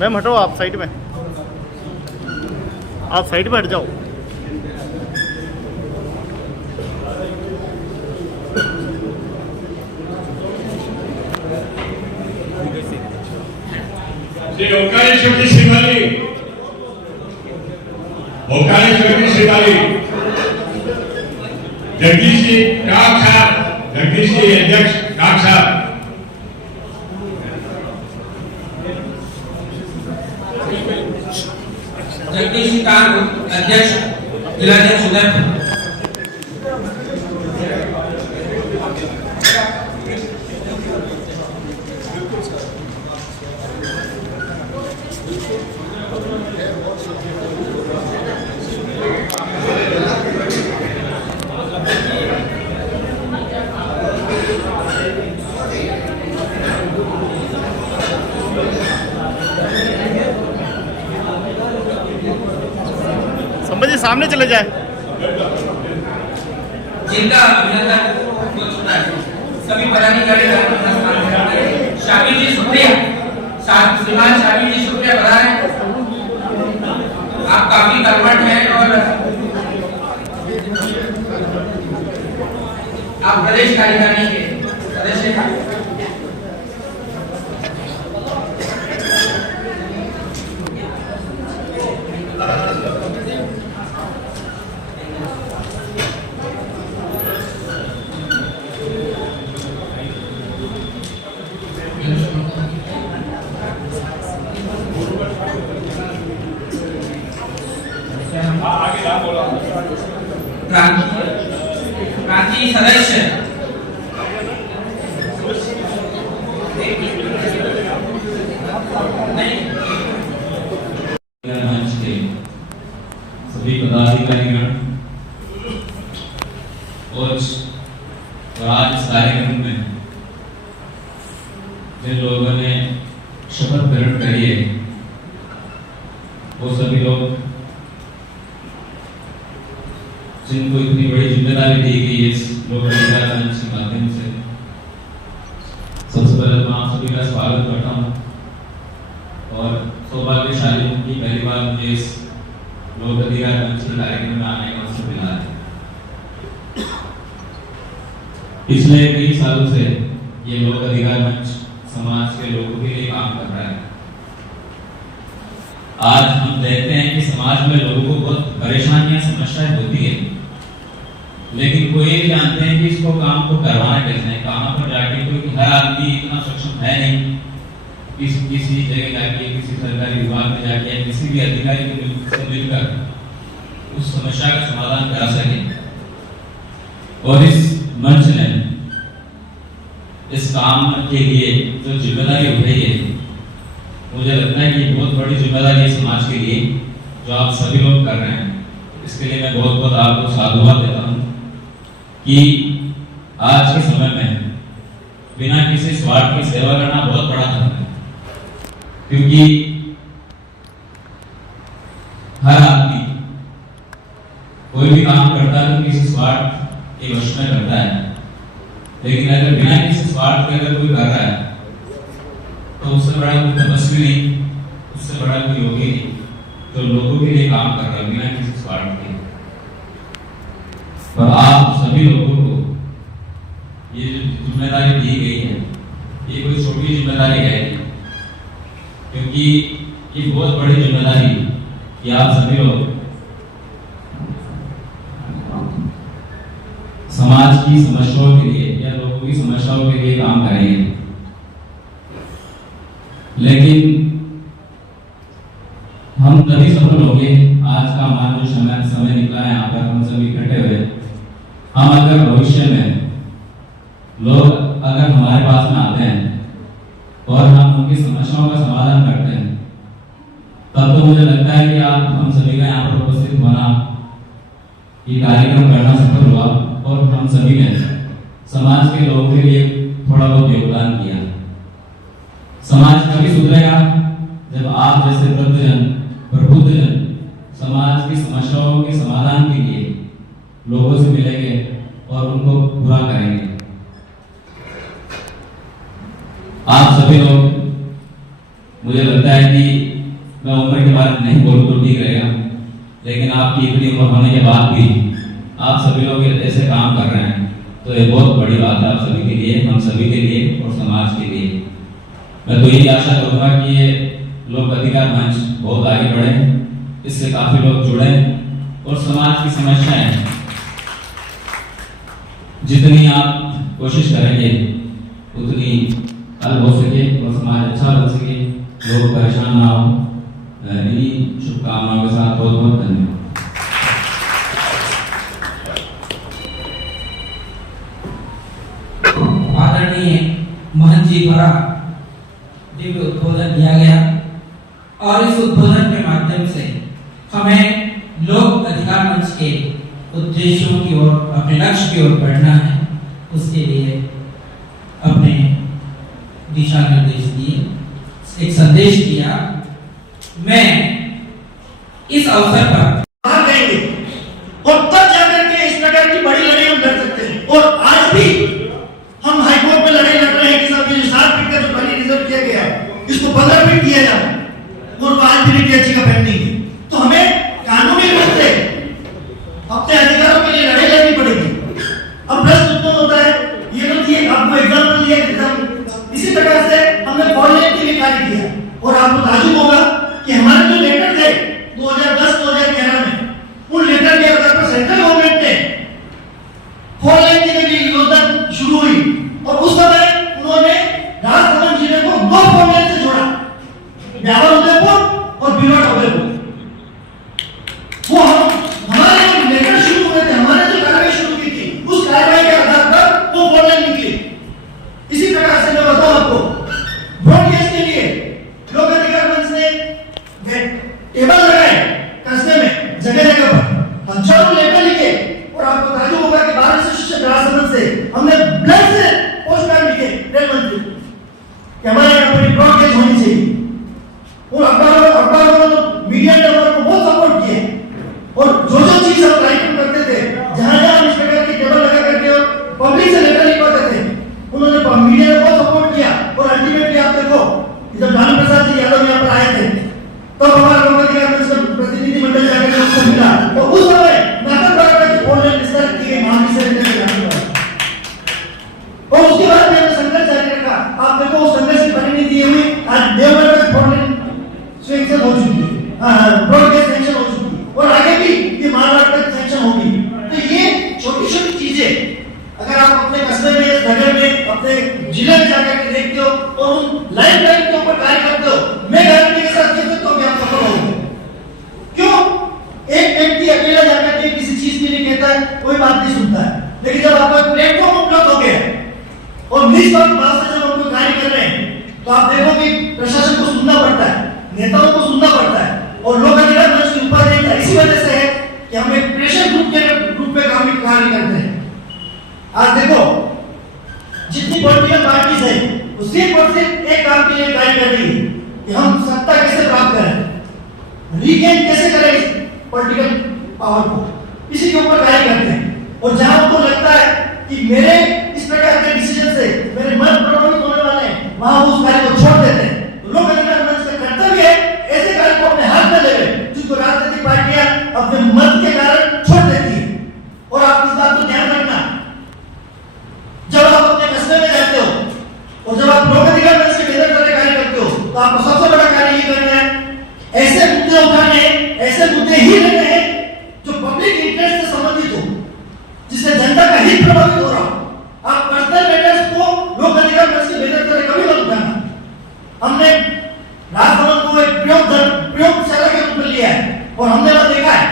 मैम हटो, आप साइड में, आप साइड में हट जाओ। श्री ओंकारेश्वर जी श्रीमाली, ओंकारेश्वर जी श्रीमाली, जगदीश जी काक साहब, जगदीश जी अध्यक्ष काक साहब, मुस्कान अध्यक्ष जिलाध्यक्ष उदयपुर। संबंधी सामने चले जाए। जिनका अभिनंदन हो चुका है, सभी पदाधिकारी शामिल जी शुक्रिया, श्रीमान शामिल जी शुक्रिया बता रहे हैं। आप काफी कर्मठ हैं और आप प्रदेश कार्यकारिणी के सदस्य हैं। प्रांतीय सदस्य मंच के सभी पदाधिकारीगण और आज इस कार्यक्रम में जिन लोगों ने शपथ ग्रहण करी है वो सभी लोग जिनको इतनी बड़ी जिम्मेदारी दी गई है इस लोक अधिकार मंच के माध्यम से, सबसे पहले मैं आप सभी का स्वागत करता हूँ और सौभाग्यशाली हूँ कि पहली बार मुझे इस लोक अधिकार मंच के कार्यक्रम में आने का अवसर मिला है। पिछले कई सालों से ये लोक अधिकार मंच समाज के लोगों के लिए काम कर रहा है। आज हम देखते हैं कि समाज में लोगों को बहुत परेशानियां समस्याएं होती है, लेकिन कोई नहीं जानते हैं कि इसको काम को करवाना कैसे है, कहाँ पर जाके, क्योंकि हर आदमी इतना सक्षम है नहीं किसी जगह जाके, किसी सरकारी विभाग में जाके या किसी भी अधिकारी से मिलकर उस समस्या का समाधान करा सके। और इस मंच ने इस काम के लिए जो जिम्मेदारी उठाई है, मुझे लगता है कि बहुत बड़ी जिम्मेदारी है समाज के लिए जो आप सभी लोग कर रहे हैं। इसके लिए मैं बहुत बहुत आपको साधुवाद देता हूँ कि आज के समय में बिना किसी स्वार्थ की सेवा करना बहुत बड़ा धर्म है, क्योंकि हर आदमी कोई भी काम करता है तो किसी स्वार्थ के वश में करता है, लेकिन अगर बिना किसी स्वार्थ के अगर कोई कर रहा है तो उससे बड़ा कोई तपस्वी नहीं, उससे बड़ा कोई योगी नहीं, तो लोगों के लिए काम कर रहा है बिना किसी स्वार्थ के। पर आप सभी लोगों को ये जो जिम्मेदारी दी गई है, ये कोई छोटी जिम्मेदारी है नहीं, क्योंकि ये बहुत बड़ी जिम्मेदारी कि आप सभी लोग समाज की समस्याओं के लिए या लोगों की समस्याओं के लिए काम करेंगे। लेकिन हम तभी सफल होंगे, आज का हमारा जो समय निकला है यहाँ पर हम सभी इकट्ठे हुए, हम अगर भविष्य में लोग अगर हमारे पास में आते हैं और हम उनकी समस्याओं का समाधान करते हैं, तब तो मुझे लगता है कि आप हम सभी का यहाँ पर उपस्थित होना, ये कार्यक्रम करना सफल हुआ और हम सभी ने समाज के लोगों के लिए थोड़ा बहुत योगदान किया। समाज तभी सुधरेगा जब आप जैसे वृद्धजन, प्रबुद्धजन समाज की समस्याओं के समाधान के लिए लोगों से मिलेंगे और उनको पूरा करेंगे। आप सभी लोग, मुझे लगता है कि मैं उम्र के बाद नहीं बोलूं तो ठीक रहेगा, लेकिन आपकी इतनी उम्र होने के बाद भी आप सभी लोग ऐसे काम कर रहे हैं तो ये बहुत बड़ी बात है आप सभी के लिए, हम सभी के लिए और समाज के लिए। मैं तो यही आशा करूंगा कि ये लोक अधिकार मंच बहुत आगे बढ़े, इससे काफी लोग जुड़े और समाज की समस्याएं जितनी आप कोशिश करेंगे उतनी हल हो सके और समाज अच्छा बन सके, लोग परेशान ना हो। इन्हीं शुभकामनाओं के साथ बहुत बहुत धन्यवाद। आदरणीय महंत जी द्वारा दिव्य उद्बोधन दिया गया और इस उद्बोधन के माध्यम से हमें लोक अधिकार मंच के उद्देश्यों की ओर, अपने लक्ष्य की ओर बढ़ना है, उसके लिए अपने दिशा निर्देश दिए, एक संदेश दिया। मैं इस अवसर पर और तब जाकर के इस प्रकार की बड़ी लड़ाई हम लड़ सकते हैं। और आज भी हम हाईकोर्ट में लड़ाई लड़ रहे हैं कि साहब ये 7 फीट का जो पानी रिजर्व किया गया इसको 15 फीट किया जाए, और आज भी DTH का पेंडिंग है। तो हमें कानूनी रूप से अपने अधिकारों के लिए लड़ाई लड़नी पड़ेगी। अब प्रश्न उत्पन्न होता है, ये तो दिए आपको एग्जाम्पल दिया कि इसी प्रकार से हमने फॉरलेट के लिए कार्य किया, और आपको ताजुब होगा कि हमारे जो लेटर थे 2010-2011 में, उन लेटर के आधार पर सेंट्रल गवर्नमेंट ने फॉरलेट की भी योजना शुरू हुई, और उस समय उन्होंने राजसमंद जिले को 2 फॉरलेट से जोड़ा, ब्यावर उदयपुर और बिलवाड़ा उदयपुर। वो हमारे लेटर शुरू हुए थे, हमारे जो कार्रवाई शुरू की थी, उस कार्रवाई के आधार पर वो फॉरलेट निकली। इसी प्रकार से मैं बताऊं आपको, ब्रॉडकास्ट के लिए लोक अधिकार मंच ने टेबल लगाए कस्बे में, जगह जगह पर हजारों लेटर लिखे, और आपको ताजुब होगा कि 12 शिक्षक राजसमंद से हमने ब्लड से पोस्ट कार्ड लिखे रेल मंत्री कि हमारे यहाँ पर ब्रॉडकास्ट होनी चाहिए, और अखबारों मीडिया ने हमारे को बहुत सपोर्ट किया, और जो चीज हम कार्यक्रम करते थे, जहां हम इस प्रकार की टेबल लगा करके और पब्लिक से लेटर लिखवाते थे, उन्होंने मीडिया ने बहुत सपोर्ट किया। और अल्टीमेटली आप देखो, जब लालू प्रसाद जी यादव यहाँ पर आए थे, तब हमारा लोक अधिकार मंच का प्रतिनिधि मंडल जाकर उसको मिला, और उस समय नाटक द्वारा की फॉरलेट डिस्कस की गई महावी से और उसके बाद मैंने संघर्ष जारी रखा। आप देखो उस संघर्ष की परिणति हुई, आज देवगढ़ में फॉरलेट सैंक्शन हो चुकी है, ब्रॉडकास्ट सैंक्शन हो चुकी है, और आगे भी ये महाराष्ट्र तक सैंक्शन होगी। तो ये छोटी छोटी चीजें अगर आप अपने कस्बे में, नगर में, अपने जिले में जाकर के देखते हो और उन लाइफ लाइन के ऊपर कार्य करते हो, मैं गारंटी के साथ कह सकता हूं कि आप सफल होंगे। क्यों? एक व्यक्ति अकेला जाकर के किसी चीज के लिए कहता है, कोई बात नहीं सुनता है, लेकिन जब आपका प्लेटफॉर्म उपलब्ध हो गया और निष्पक्ष भाव से जब हम कोई कार्य कर रहे हैं, तो आप देखो कि प्रशासन को सुनना पड़ता है, नेताओं को सुनना पड़ता है, और लोक अधिकार मंच की उपाध्यक्षता इसी वजह से है कि हम एक प्रेशर ग्रुप के रूप में कार्य करते हैं। आज देखो जितनी पॉलिटिकल पार्टीज है, वो सिर्फ एक काम के लिए कार्य कर रही है कि हम सत्ता कैसे प्राप्त करें, रीगेन कैसे करें इस पॉलिटिकल पावर को, इसी के ऊपर कार्य करते हैं। और जहां उनको लगता है कि मेरे इस प्रकार के डिसीजन से मेरे मन प्रभावित होने वाले हैं, वहां वो उस कार्य को छोड़ देते हैं। तो लोक अधिकार मंच का कर्तव्य है ऐसे कार्य को अपने हाथ में ले लें, जिनको राजनीतिक पार्टियां अपने मत के कारण छोड़ देती है। और आप इस बात को ध्यान रखना, जब आप अपने कस्बे में जाते हो और जब आप लोक अधिकार मंच के बेहतर तरह कार्य करते हो, तो आपको सबसे बड़ा कार्य ये करना है, ऐसे मुद्दे उठाने, ऐसे मुद्दे ही लेने हैं जो पब्लिक इंटरेस्ट से संबंधित हो, जिससे जनता का हित प्रभावित हो रहा हो। आप पर्सनल मैटर्स को लोक अधिकार मंच के बेहतर तरह कभी मत उठाना। हमने राजभवन को एक प्रयोगशाला के रूप में लिया है, और हमने वह देखा है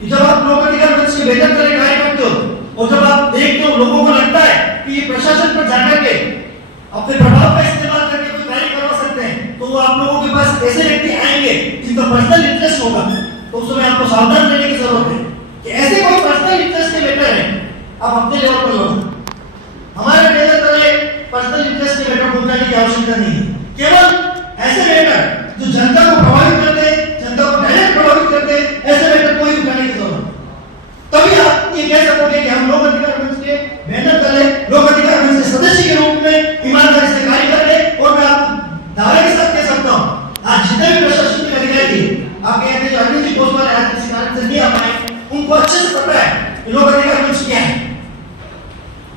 कि जब आप लोक अधिकार मंच के बेहतर तरह कार्य करते हो और जब आप देखते हो, लोगों को लगता है कि ये प्रशासन पर जाकर के अपने प्रभाव का इस्तेमाल करके कोई कार्य करवा सकते हैं, तो वो आप लोगों के पास ऐसे व्यक्ति आएंगे जिनका पर्सनल इंटरेस्ट होगा। तो उस समय आपको सावधान रहने की जरूरत है कि ऐसे कोई पर्सनल इंटरेस्ट के लेटर है, आप अपने लेवल पर लो। हमारे लेवल पर पर्सनल इंटरेस्ट के लेटर पहुंचाने की आवश्यकता नहीं है। केवल ऐसे लेटर जो जनता को प्रभावित करते हैं, जनता को डायरेक्ट प्रभावित करते हैं, ऐसे लेटर को ही उठाने की जरूरत है। तभी आप ये कह सकोगे कि हम लोक अधिकार मंच के मेहनत कर रहे, लोक अधिकार मंच के सदस्य के रूप में ईमानदारी से कार्य कर रहे। और मैं आपको दावे के साथ कह सकता हूँ, आज जितने भी प्रशासनिक अधिकारी आपके यहाँ जो अरविंद जी पोस्टवाल आज किसी कारण से नहीं आ पाए, उनको अच्छे से पता है कि लोक अधिकार मंच क्या है,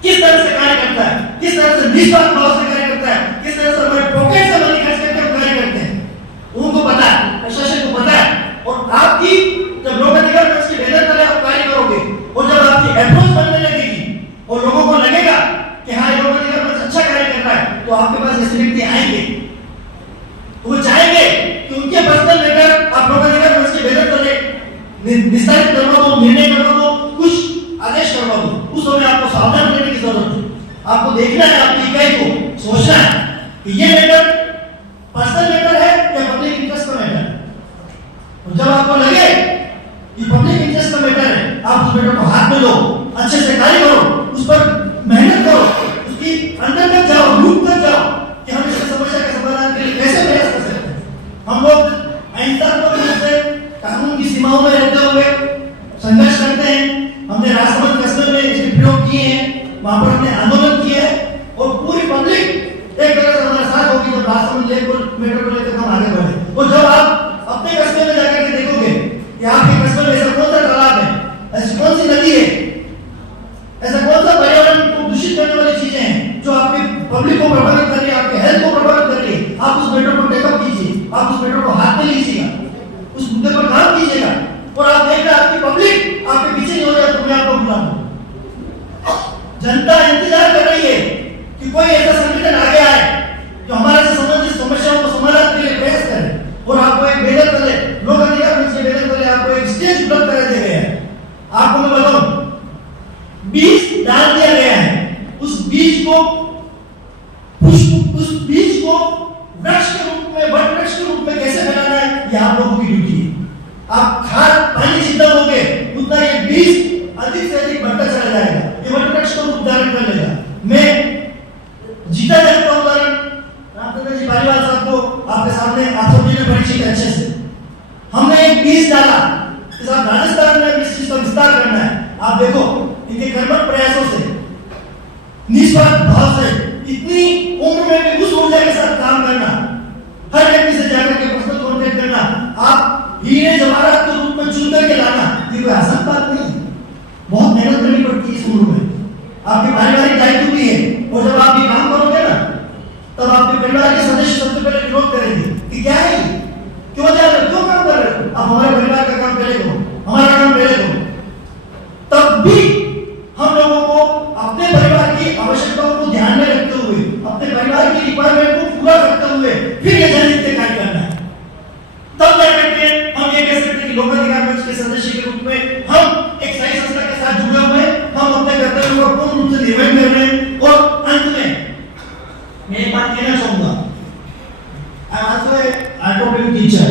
किस तरह से कार्य करता है, किस तरह से निष्पक्ष भाव से कार्य करता है, किस तरह से हमारे पॉकेट से मनी खर्च करके हम कार्य करते हैं। उनको पता है, प्रशासन को पता है। और आपकी जब लोक अधिकार मंच की बेहतर तरह आप कार्य करोगे और जब आपकी अप्रोच बनने लगेगी और लोगों को लगेगा कि हाँ ये लोक अधिकार मंच अच्छा कार्य कर रहा है, तो आपके पास ऐसे व्यक्ति आएंगे, वो चाहेंगे कि उनके पर्सनल लेटर आप लोक अधिकार मंच के निस्तारित करवा दो, निर्णय करवा दो, कुछ आदेश करवा दो, उस समय आपको सावधान रहने की जरूरत है। आपको देखना है, आपकी इकाई को सोचना है कि ये मैटर पर्सनल मैटर है या पब्लिक इंटरेस्ट का मैटर है। और जब आपको लगे कि पब्लिक इंटरेस्ट का मैटर है, आप उस मैटर को हाथ में लो, अच्छे से कार्य करो, उस पर मेहनत करो, उसकी अंदर तक जाओ, रूट तक जाओ कि हम इस समस्या के समाधान के लिए कैसे प्रयास कर सकते हैं। हम लोग अहिंसात्मक रूप से कानून की सीमाओं में रहते हुए संघर्ष करते हैं। हमने राजसमंद कस्बे में इसके प्रयोग किए हैं, वहां पर हमने आंदोलन किए हैं और पूरी पब्लिक एक तरह से हमारे साथ होगी जब राजसमंद मैटर को लेकर हम आगे बढ़े। और जब आप अपने कस्बे में जाकर के देखोगे कि आपके कस्बे में ऐसा कौन सा तालाब है, ऐसी कौन सी नदी है, ऐसा कौन सा पर्यावरण को दूषित करने वाली चीजें हैं जो आपके पब्लिक को प्रभावित कर रही है, आपके हेल्थ को प्रभावित कर रही है, आप उस मैटर को टेकअप कीजिए, आप उस मैटर को हाथ में लीजिएगा, उस मुद्दे पर काम कीजिएगा और आप देख रहे हैं आपकी पब्लिक आपके पीछे नहीं हो जाए तो मैं आपको बुलाऊं। जनता इंतजार कर रही है कि कोई ऐसा संगठन आगे आए जो हमारे से संबंधित समस्याओं को समाधान के लिए प्रयास करे और आपको एक बेहतर तले लोक अधिकार मंच के बेहतर तले आपको एक स्टेज उपलब्ध करा दिया गया है। आपको मैं बताऊं, बीज डाल दिया गया है, उस बीज को वृक्ष के रूप में, वट वृक्ष के रूप में कैसे फैलाना है, ये आप लोगों की ड्यूटी है। आप खाद पानी जितना दोगे उतना ये बीज अधिक से अधिक बढ़ता चला जाएगा, ये वट वृक्ष को रूप धारण कर लेगा। मैं जीता जानता हूं उदाहरण रामचंद्र जी पालीवाल साहब को आपके सामने आप सभी ने परिचित है अच्छे से। हमने एक बीज डाला, इस आप राजस्थान में इस चीज का विस्तार करना है। आप देखो इनके कर्मठ प्रयासों से, निस्वार्थ भाव से, इतनी उम्र में भी उस ऊर्जा के साथ काम करना, हर व्यक्ति से जाकर के पर्सनल कांटेक्ट करना, आप हीरे जवाहरात के रूप में चुन करके लाना, ये कोई आसान बात नहीं है। बहुत मेहनत करनी पड़ती है इस उम्र में, आपके पारिवारिक दायित्व भी है। और जब आप ये काम करोगे ना, तब आपके परिवार के सदस्य सबसे पहले विरोध करेंगे कि क्या है, क्यों जा रहे हो, क्यों काम कर रहे हो, आप हमारे परिवार का काम पहले करो, हमारा काम पहले करो। तब भी हम लोगों को अपने परिवार की आवश्यकताओं को ध्यान में रखते हुए, अपने परिवार की रिक्वायरमेंट को पूरा करते हुए फिर ये जनहित में कार्य करना है। तब जाकर के हम ये कह सकते हैं कि लोक अधिकार मंच के सदस्य के रूप में हम एक सही संस्था के साथ जुड़े हुए हैं, हम अपने कर्तव्यों को पूर्ण रूप से निर्वहन कर रहे हैं। और अंत में मैं एक बात कहना चाहूंगा, I am also a art teacher,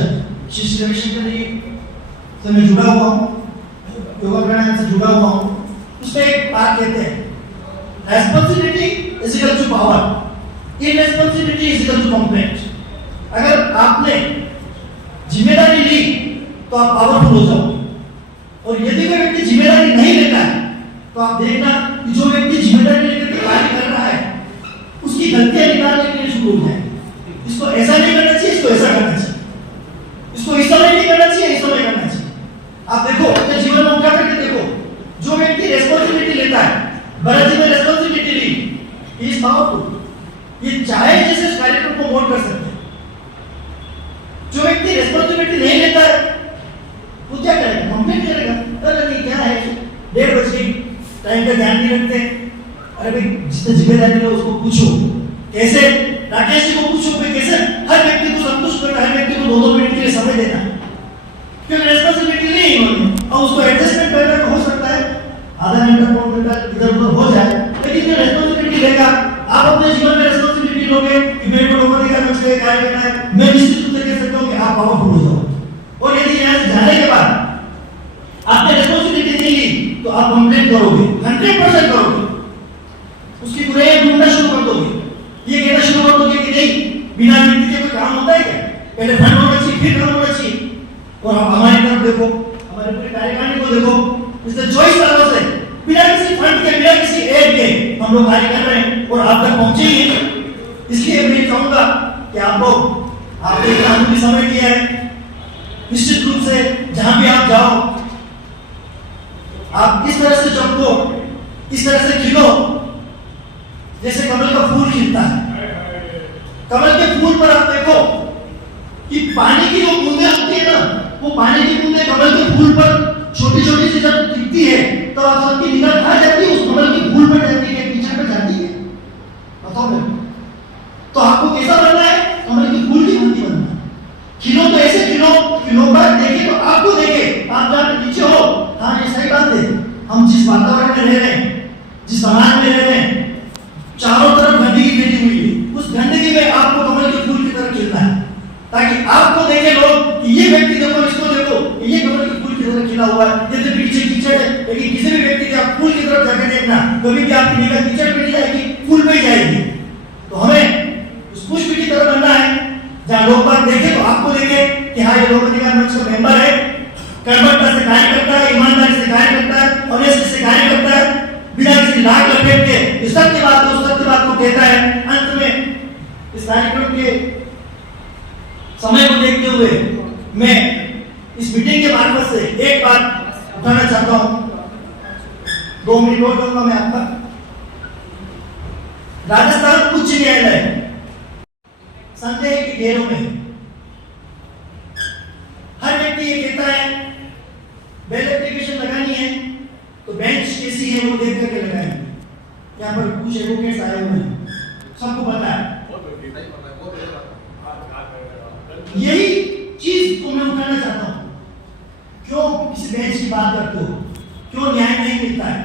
Shri Ravishankar ji से मैं जुड़ा हुआ हूं, योगा प्राणायाम से जुड़ा हुआ हूं। उसमें एक बात कहते हैं, responsibility is equal to power, irresponsibility is equal to complaint. अगर आपने जिम्मेदारी ली तो आप पावरफुल हो जाओगे, और यदि कोई व्यक्ति जिम्मेदारी नहीं लेता है तो आप देखना कि जो व्यक्ति जिम्मेदारी लेकर के कार्य कर रहा है उसकी गलतियां निकालने के लिए शुरू हो जाए। इसको ऐसा नहीं करना चाहिए, इसको ऐसा करना चाहिए, इसको इस समय नहीं करना चाहिए, इस समय करना चाहिए। आप देखो अपने जीवन में उठा करके देखो, जो व्यक्ति रेस्पॉन्सिबिलिटी लेता है, भरत जी ने रेस्पॉन्सिबिलिटी ली, ही इज पावरफुल, ये चाहे जैसे इस कार्यक्रम को मोड़ कर सकते हैं। जो व्यक्ति रेस्पॉन्सिबिलिटी नहीं लेता है वो क्या करेगा, कंप्लेंट करेगा, अरे नहीं क्या है 1:30 बज गई, टाइम का ध्यान नहीं रखते। अरे भाई जिसने जिम्मेदारी लो उसको पूछो, कैसे राकेश जी को पूछो कि कैसे हर व्यक्ति को संतुष्ट करना, हर व्यक्ति को 2-2 मिनट के लिए समय देना, क्योंकि रेस्पॉन्सिबिलिटी नहीं है और उसको एडजस्टमेंट करना तो हो सकता है आधा घंटा 1 घंटा इधर-उधर हो जाए, लेकिन जो रेस्पॉन्सिबिलिटी लेगा, आप अपने जीवन में रेस्पॉन्सिबिलिटी लोगे कि मेरे को लोगों का कुछ कार्य करना है, मैं निश्चित रूप से कह सकता हूं कि आप पावरफुल हो जाओ। और यदि यहां से जाने के बाद आपने रेस्पॉन्सिबिलिटी नहीं ली तो आप कंप्लेंट करोगे, 100% करोगे, उसकी बुराई ढूंढना शुरू कर दोगे, ये कहना शुरू कर दोगे कि नहीं बिना व्यक्ति के कोई काम होता है क्या, पहले फंड होना चाहिए फिर काम होना चाहिए। और आप हमारी तरफ देखो, हमारे पूरे कार्यकारिणी को देखो, पिछले 24 सालों से बिना किसी फंड के, बिना किसी एड के हम लोग कार्य कर रहे हैं और आप तक पहुंचे ही हैं। इसलिए मैं चाहूंगा कि आप लोग आपने कानूनी समय दिया है, निश्चित रूप से जहां भी आप जाओ आप इस तरह से चमको, इस तरह से खिलो जैसे कमल का फूल खिलता है। कमल के फूल पर आप देखो कि पानी की जो बूंदें होती है ना, वो पानी की बूंदें कमल के फूल पर छोटी छोटी सी जब टिकती है तो आप सबकी निगाह कहां जाती है, उस कमल के फूल पर जाती है, पीछे पर जाती है। बताओ मेरे, तो आपको कैसा बनना है, कमल के फूल की बूंदी बनना है। खिलो तो ऐसे खिलो, खिलो पर देखे तो आपको देखे, आप जहां नीचे हो जिस वातावरण में रह रहे हैं, जिस समाज में रह रहे हैं, चारों तरफ गंदगी फैली हुई है। उस गंदगी में आपको कमल के फूल की तरह खिलना है, ताकि आपको देखे लोग कि ये व्यक्ति देखो, इसको देखो, ये कमल के फूल की तरह खिला हुआ है। जैसे पीछे कीचड़ है, लेकिन किसी भी व्यक्ति के आप फूल की तरफ जाकर देखना, कभी भी आपकी निगाह कीचड़ पे नहीं जाएगी, फूल पे ही जाएगी। तो हमें उस पुष्प की तरह बनना है, जहाँ लोग बात देखे तो आपको देखे कि हाँ ये लोक अधिकार मंच का मेंबर है, कर्मठता से कार्य करता है, ईमानदारी से कार्य करता है, ऑनेस्टी से कार्य करता है, बिना किसी लाग लपेट के सत्य बात को कहता है। अंत में इस कार्यक्रम के समय को देखते हुए मैं इस मीटिंग के मार्फत से एक बात उठाना चाहता हूं। 2 मिनट और दूंगा मैं आपका। राजस्थान उच्च न्यायालय संदेह के घेरों में हर व्यक्ति ये कहता है बेल एप्लीकेशन लगानी है तो बेंच कैसी है वो देख करके लगाएंगे। यहाँ पर कुछ एडवोकेट्स आए हुए हैं, सबको पता है। यही चीज को मैं उठाना चाहता हूं। क्यों किसी बेंच की बात करते हो, क्यों न्याय नहीं मिलता है?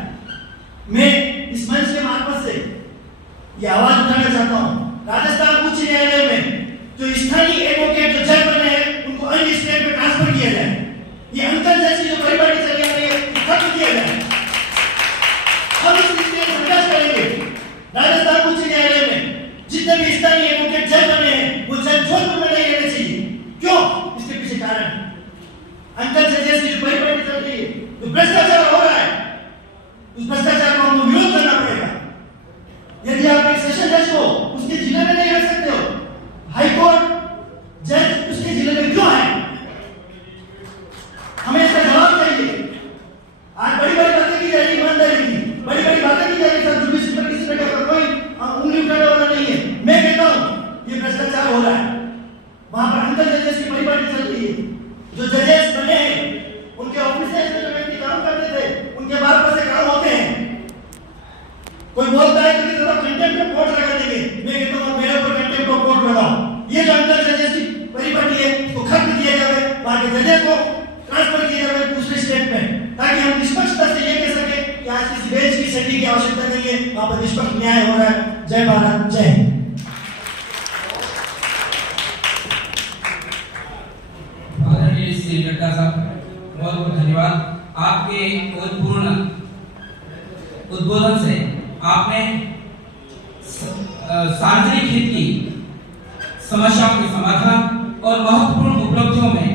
मैं इस मंच के मार्फत से ये आवाज उठाना चाहता हूं। राजस्थान उच्च न्यायालय में जो स्थानीय एडवोकेट जो जज बने हैं उनको अन्य स्टेट में ट्रांसफर किया जाए। ये अंकल जैसी जो परिपाटी चली आ रही है खत्म किया जाए। हम इस स्थिति में संघर्ष करेंगे। राजस्थान उच्च न्यायालय में जितने भी स्थानीय एडवोकेट जज बने हैं वो जज जोधपुर में नहीं रहने चाहिए। क्यों? इसके पीछे कारण अंकल जैसी जो परिपाटी चल रही है, जो भ्रष्टाचार हो रहा है, उस भ्रष्टाचार को हमको विरोध करना पड़ेगा। यदि आप एक सेशन जज को उसके जिले में नहीं रख सकते हो, हाई कोर्ट जज उसके जिले में क्यों है? हमें इसका जवाब चाहिए। आज बड़ी बड़ी बातें की जा रही, ईमानदारी की बड़ी बड़ी बातें की जा रही, सर किसी प्रकार का कोई उंगली उठाने वाला नहीं है। मैं कहता हूं ये भ्रष्टाचार हो रहा है। वहां पर अंकल जजेस की परिपाटी चल रही है। जो जजेस बने हैं उनके ऑफिस में जो व्यक्ति काम करते थे उनके बार पर से काम होते हैं। कोई बोलता है कि जरा कंटेम्प्ट ऑफ कोर्ट लगा देंगे, मैं कहता हूं मेरे ऊपर कंटेम्प्ट ऑफ कोर्ट लगाओ। ये जो अंकल जजेस की परिपाटी है उसको खत्म किया जाए, वहां के जजेस को ट्रांसफर किया जाए दूसरे स्टेट में, ताकि हम निष्पक्षता से ये कह सके कि आज किसी बेंच की सेटिंग की आवश्यकता नहीं है, वहां पर निष्पक्ष न्याय हो रहा है। जय भारत, जय हिंद। बहुत बहुत धन्यवाद। आपके उत्पूर्ण उद्बोधन से आपने सार्वजनिक हित की समस्याओं के समाधान और महत्वपूर्ण उपलब्धियों में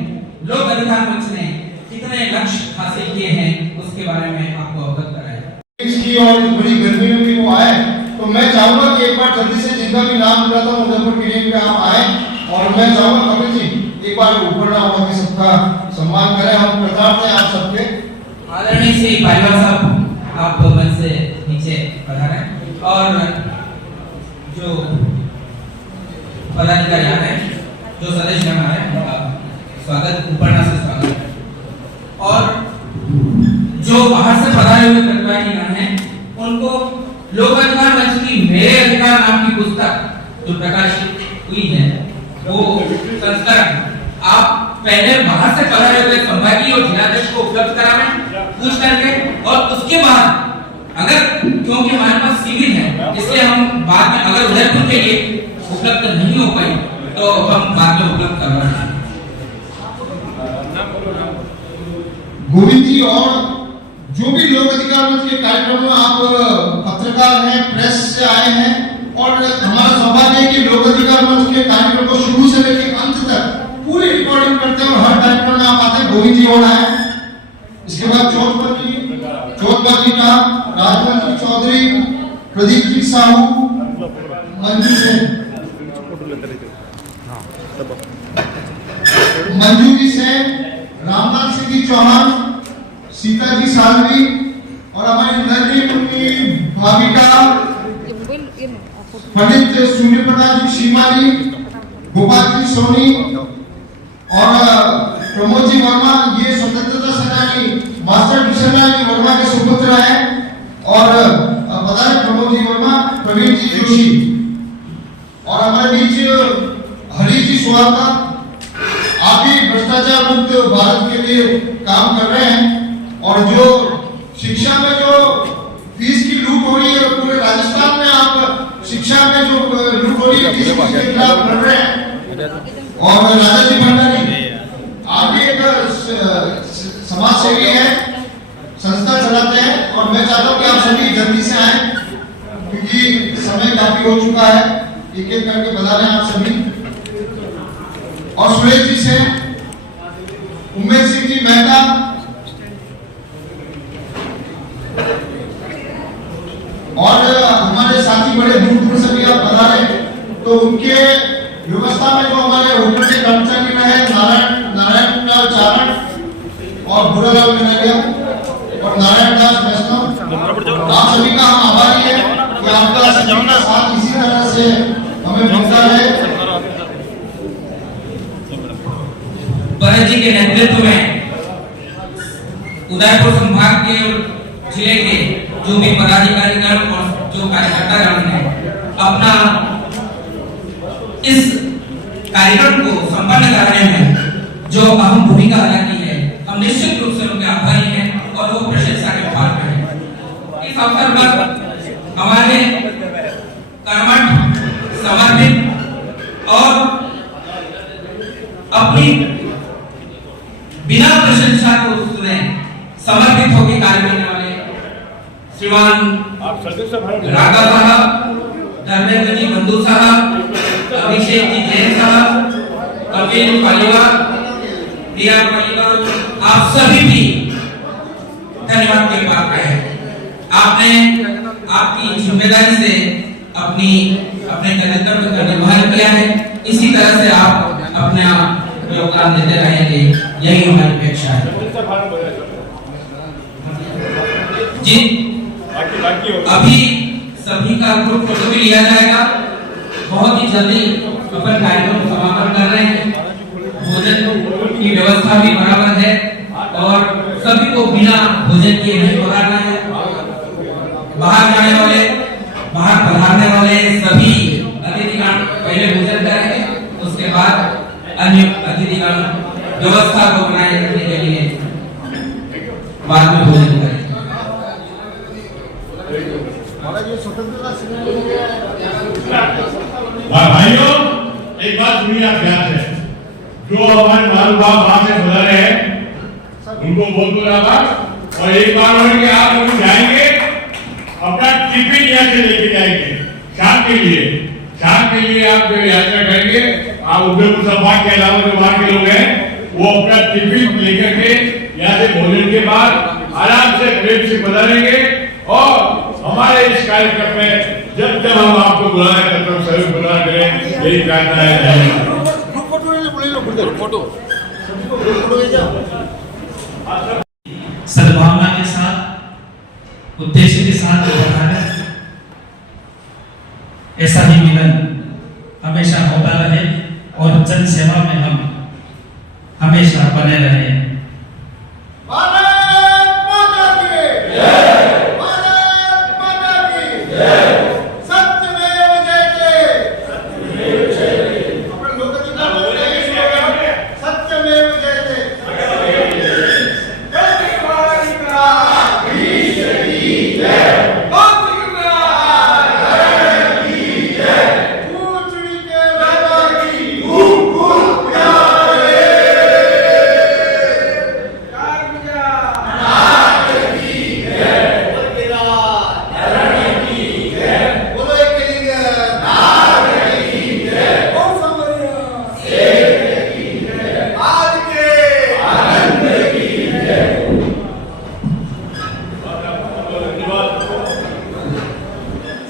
लोक अधिकार मंच ने कितने लक्ष्य हासिल किए हैं उसके बारे में आपको अवगत कराया। इसकी और बड़ी गर्मी में भी वो आए, तो मैं चाहूंगा कि एक बार जल्दी से जिनका भी नाम मिला था उदयपुर के लिए आप आए, और मैं चाहूंगा कपिल जी एक बार ऊपर ना हो के सबका सम्मान करें। हम प्रताप हैं आप सबके। आदरणीय श्री पालीवाल साहब आप मंच से नीचे पधारें और जो पदाधिकारी आ रहे हैं, जो सदस्य आ रहे हैं, उनका स्वागत ऊपरना से स्वागत है। और जो बाहर से पधारे हुए प्रतिभागी हैं उनको लोक अधिकार मंच की मेरे अधिकार नाम की पुस्तक जो प्रकाशित हुई है वो संस्करण आप पहले बाहर से पधारे हुए संभागी और जिलाधीश को उपलब्ध करावें पूछ करके, और उसके बाद अगर क्योंकि हमारे पास शिविर है इसलिए हम बाद में अगर उदयपुर के लिए उपलब्ध नहीं हो पाई तो हम बाद में उपलब्ध करवाएंगे। गोविंद जी, और जो भी लोक अधिकार मंच के कार्यक्रम में आप पत्रकार हैं, प्रेस से आए हैं, और हमारा सौभाग्य है कि लोक अधिकार मंच के कार्यक्रम को शुरू से लेकर अंत तक पूरी रिकॉर्डिंग करते हैं और हर कार्यक्रम में आप आते हैं। गोविंद जी और आए। इसके बाद चौथपत जी का राजवंत चौधरी, प्रदीप जी साहू, मंजू जी से, रामनाथ सिंह जी चौहान, सीता जी सालवी, और हमारी नरनी मुन्नी भाविका, पंडित सूर्य प्रकाश जी सीमा जी, गोपाल जी सोनी और प्रमोद जी वर्मा, ये स्वतंत्रता सेनानी मास्टर किशन जी वर्मा के सुपुत्र हैं, और पधारे प्रमोद जी वर्मा, प्रवीण जी जोशी, और हमारे बीच हरी जी सुहागा। आप भी भ्रष्टाचार मुक्त भारत के लिए काम कर रहे हैं, और जो शिक्षा में जो फीस की लूट हो रही है, पूरे राजस्थान में आप शिक्षा में जो लूट हो रही है फीस के खिलाफ लड़ रहे हैं। और राजा जी भंडारी आप भी एक समाज सेवी है, संस्था चलाते हैं, और मैं चाहता हूँ कि आप सभी जल्दी से आए क्योंकि समय काफी हो चुका है। एक एक करके बता रहे हैं आप सभी। और सुरेश जी से उमेश सिंह जी मेहता, और हमारे साथी बड़े दूर दूर से भी आप बता रहे हैं, तो उनके व्यवस्था में जो हमारे होटल के कर्मचारी रहे नारायण लाल चारण और भूरालाल कन्हैया और नारायण दास वैष्णव, आप सभी का हम आभारी है कि आपका साथ इसी तरह से हमें मिलता है। भरत जी के नेतृत्व में उदयपुर संभाग के जिले के जो भी पदाधिकारीगण और जो कार्यकर्तागण हैं अपना इस कार्यक्रम को संपन्न कराने में जो अहम भूमिका अदा की है, हम निश्चित रूप से उनके आभारी हैं और वो प्रशंसा के पात्र हैं। इस अवसर पर हमारे कर्मठ, समर्पित और अपनी बिना प्रशंसा को सुने समर्पित होकर कार्य करने वाले श्रीमान राघव साहब, धर्मेंद्र जी बंधु साहब, अभिषेक जी जैन साहब, कपिल पालीवाल, प्रिया पालीवाल, आप सभी भी धन्यवाद के पात्र हैं। आपने आपकी जिम्मेदारी से अपने कर्तव्य का निर्वहन किया है। इसी तरह से आप अपना योगदान देते रहेंगे, यही हमारी अपेक्षा है। जी अभी सभी का ग्रुप फोटो भी लिया जाएगा। बहुत ही जल्दी अपन कार्यक्रम समापन कर रहे हैं। भोजन की व्यवस्था भी बराबर है और सभी को बिना भोजन किए नहीं पधारना है। बाहर जाने वाले, बाहर पधारने वाले सभी अतिथिगण पहले भोजन करेंगे, उसके बाद अन्य अतिथिगण व्यवस्था को बनाए रखने के लिए बाद में भोजन करेंगे। भाइयों, एक बात सुनिए आप ध्यान से, जो हमारे महानुभाव वहां से गुजर रहे हैं उनको बहुत बहुत आभार। और एक बार होंगे आप लोग जाएंगे, अपना टिफिन यहाँ से लेके जाएंगे शाम के लिए आप जो यात्रा करेंगे, आप उदयपुर संभाग के अलावा जो वहां के लोग हैं वो अपना टिफिन लेकर के यहाँ से भोजन के बाद आराम से प्रेम से बदलेंगे। और हमारे इस कार्यक्रम में जब जब हम आपको बुलाएं तब तक सभी बुला करें, यही कहना है। सद्भावना के साथ, उद्देश्य के साथ होता है, ऐसा ही मिलन हमेशा होता रहे और जन सेवा में हम हमेशा बने रहे।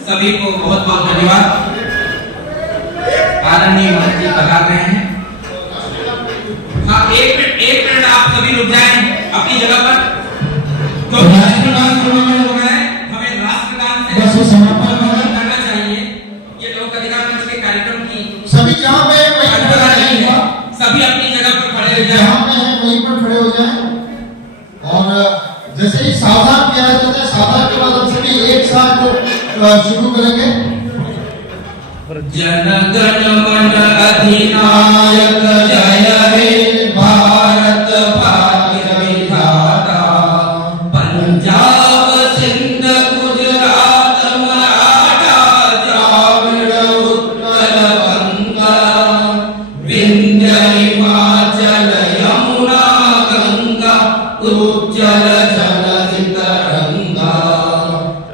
सभी को बहुत बहुत धन्यवाद। आदरणीय मंत्री बता रहे हैं। हाँ, एक मिनट आप सभी रुक जाएं अपनी जगह पर। तो राष्ट्रगान समापन हो रहा है, हमें राष्ट्रगान से समापन करना चाहिए। ये लोक अधिकार मंच के कार्यक्रम की सभी जहाँ पे सभी अपनी जगह पर खड़े हो जाएं, जहाँ पे हैं वहीं पर खड़े हो जाएं। और जैसे ही सावधान किया जाता है, सावधान के बाद हम सभी एक साथ शुरू करेंगे। जन गण मन अधिनायक जय हे भारत भाग्य विधाता पंजाब विंध्य हिमाचल यमुना गंगा उज्जल जल तरंगा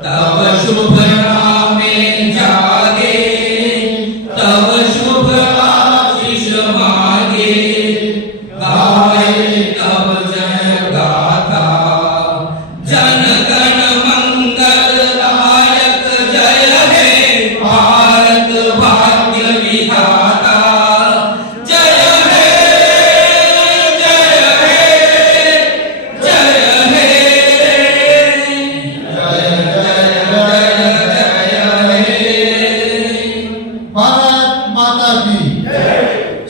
तव शुभ नामे जागे तव शुभ आशीष मागे गाए तव जय गाथा जन गण मंगल दायक जय हे भारत भाग्य विधाता जय हे जय हे जय हे भारत माता की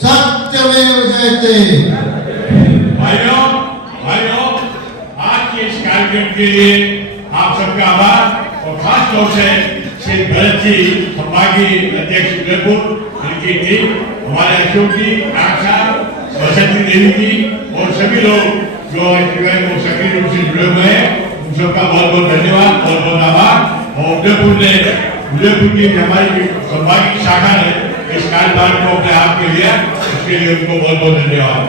सत्यमेव जयते। भाइयों भाइयों आज के इस कार्यक्रम के लिए आप सबका आभार और खास तौर से श्री भरत जी संभागी अध्यक्ष उदयपुर इनकी टीम हमारे अशोक जी आशा बसंती देवी जी और सभी लोग जो इस कार्यक्रम को सक्रिय रूप से जुड़े हुए हैं उन सबका बहुत बहुत धन्यवाद बहुत बहुत आभार। और उदयपुर की हमारी संभागी शाखा ने इस कार्यभार को अपने हाथ में लिया उसके लिए उनको बहुत बहुत धन्यवाद।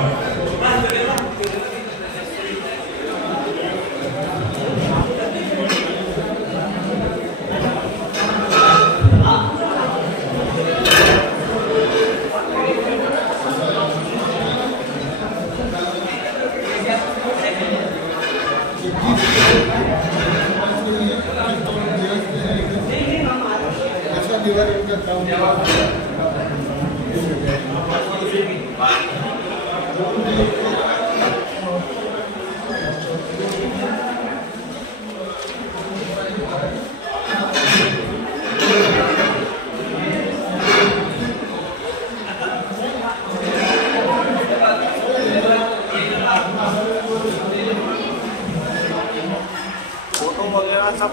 फोटो वगैरह सब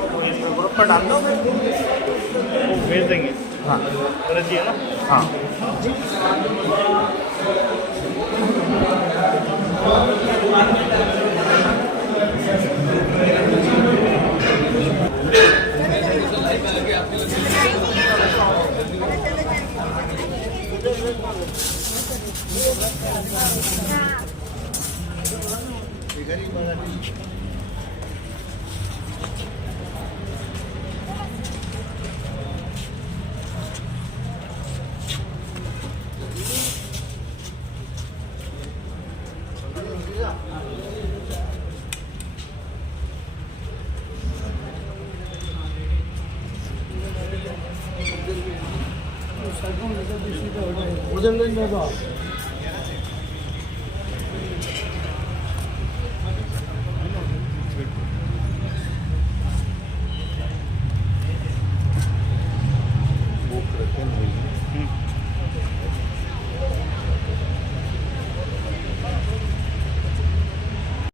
ग्रुप पर डाल दो, वो भेज देंगे। हाँ भरत जी है ना। हाँ मुझे नहीं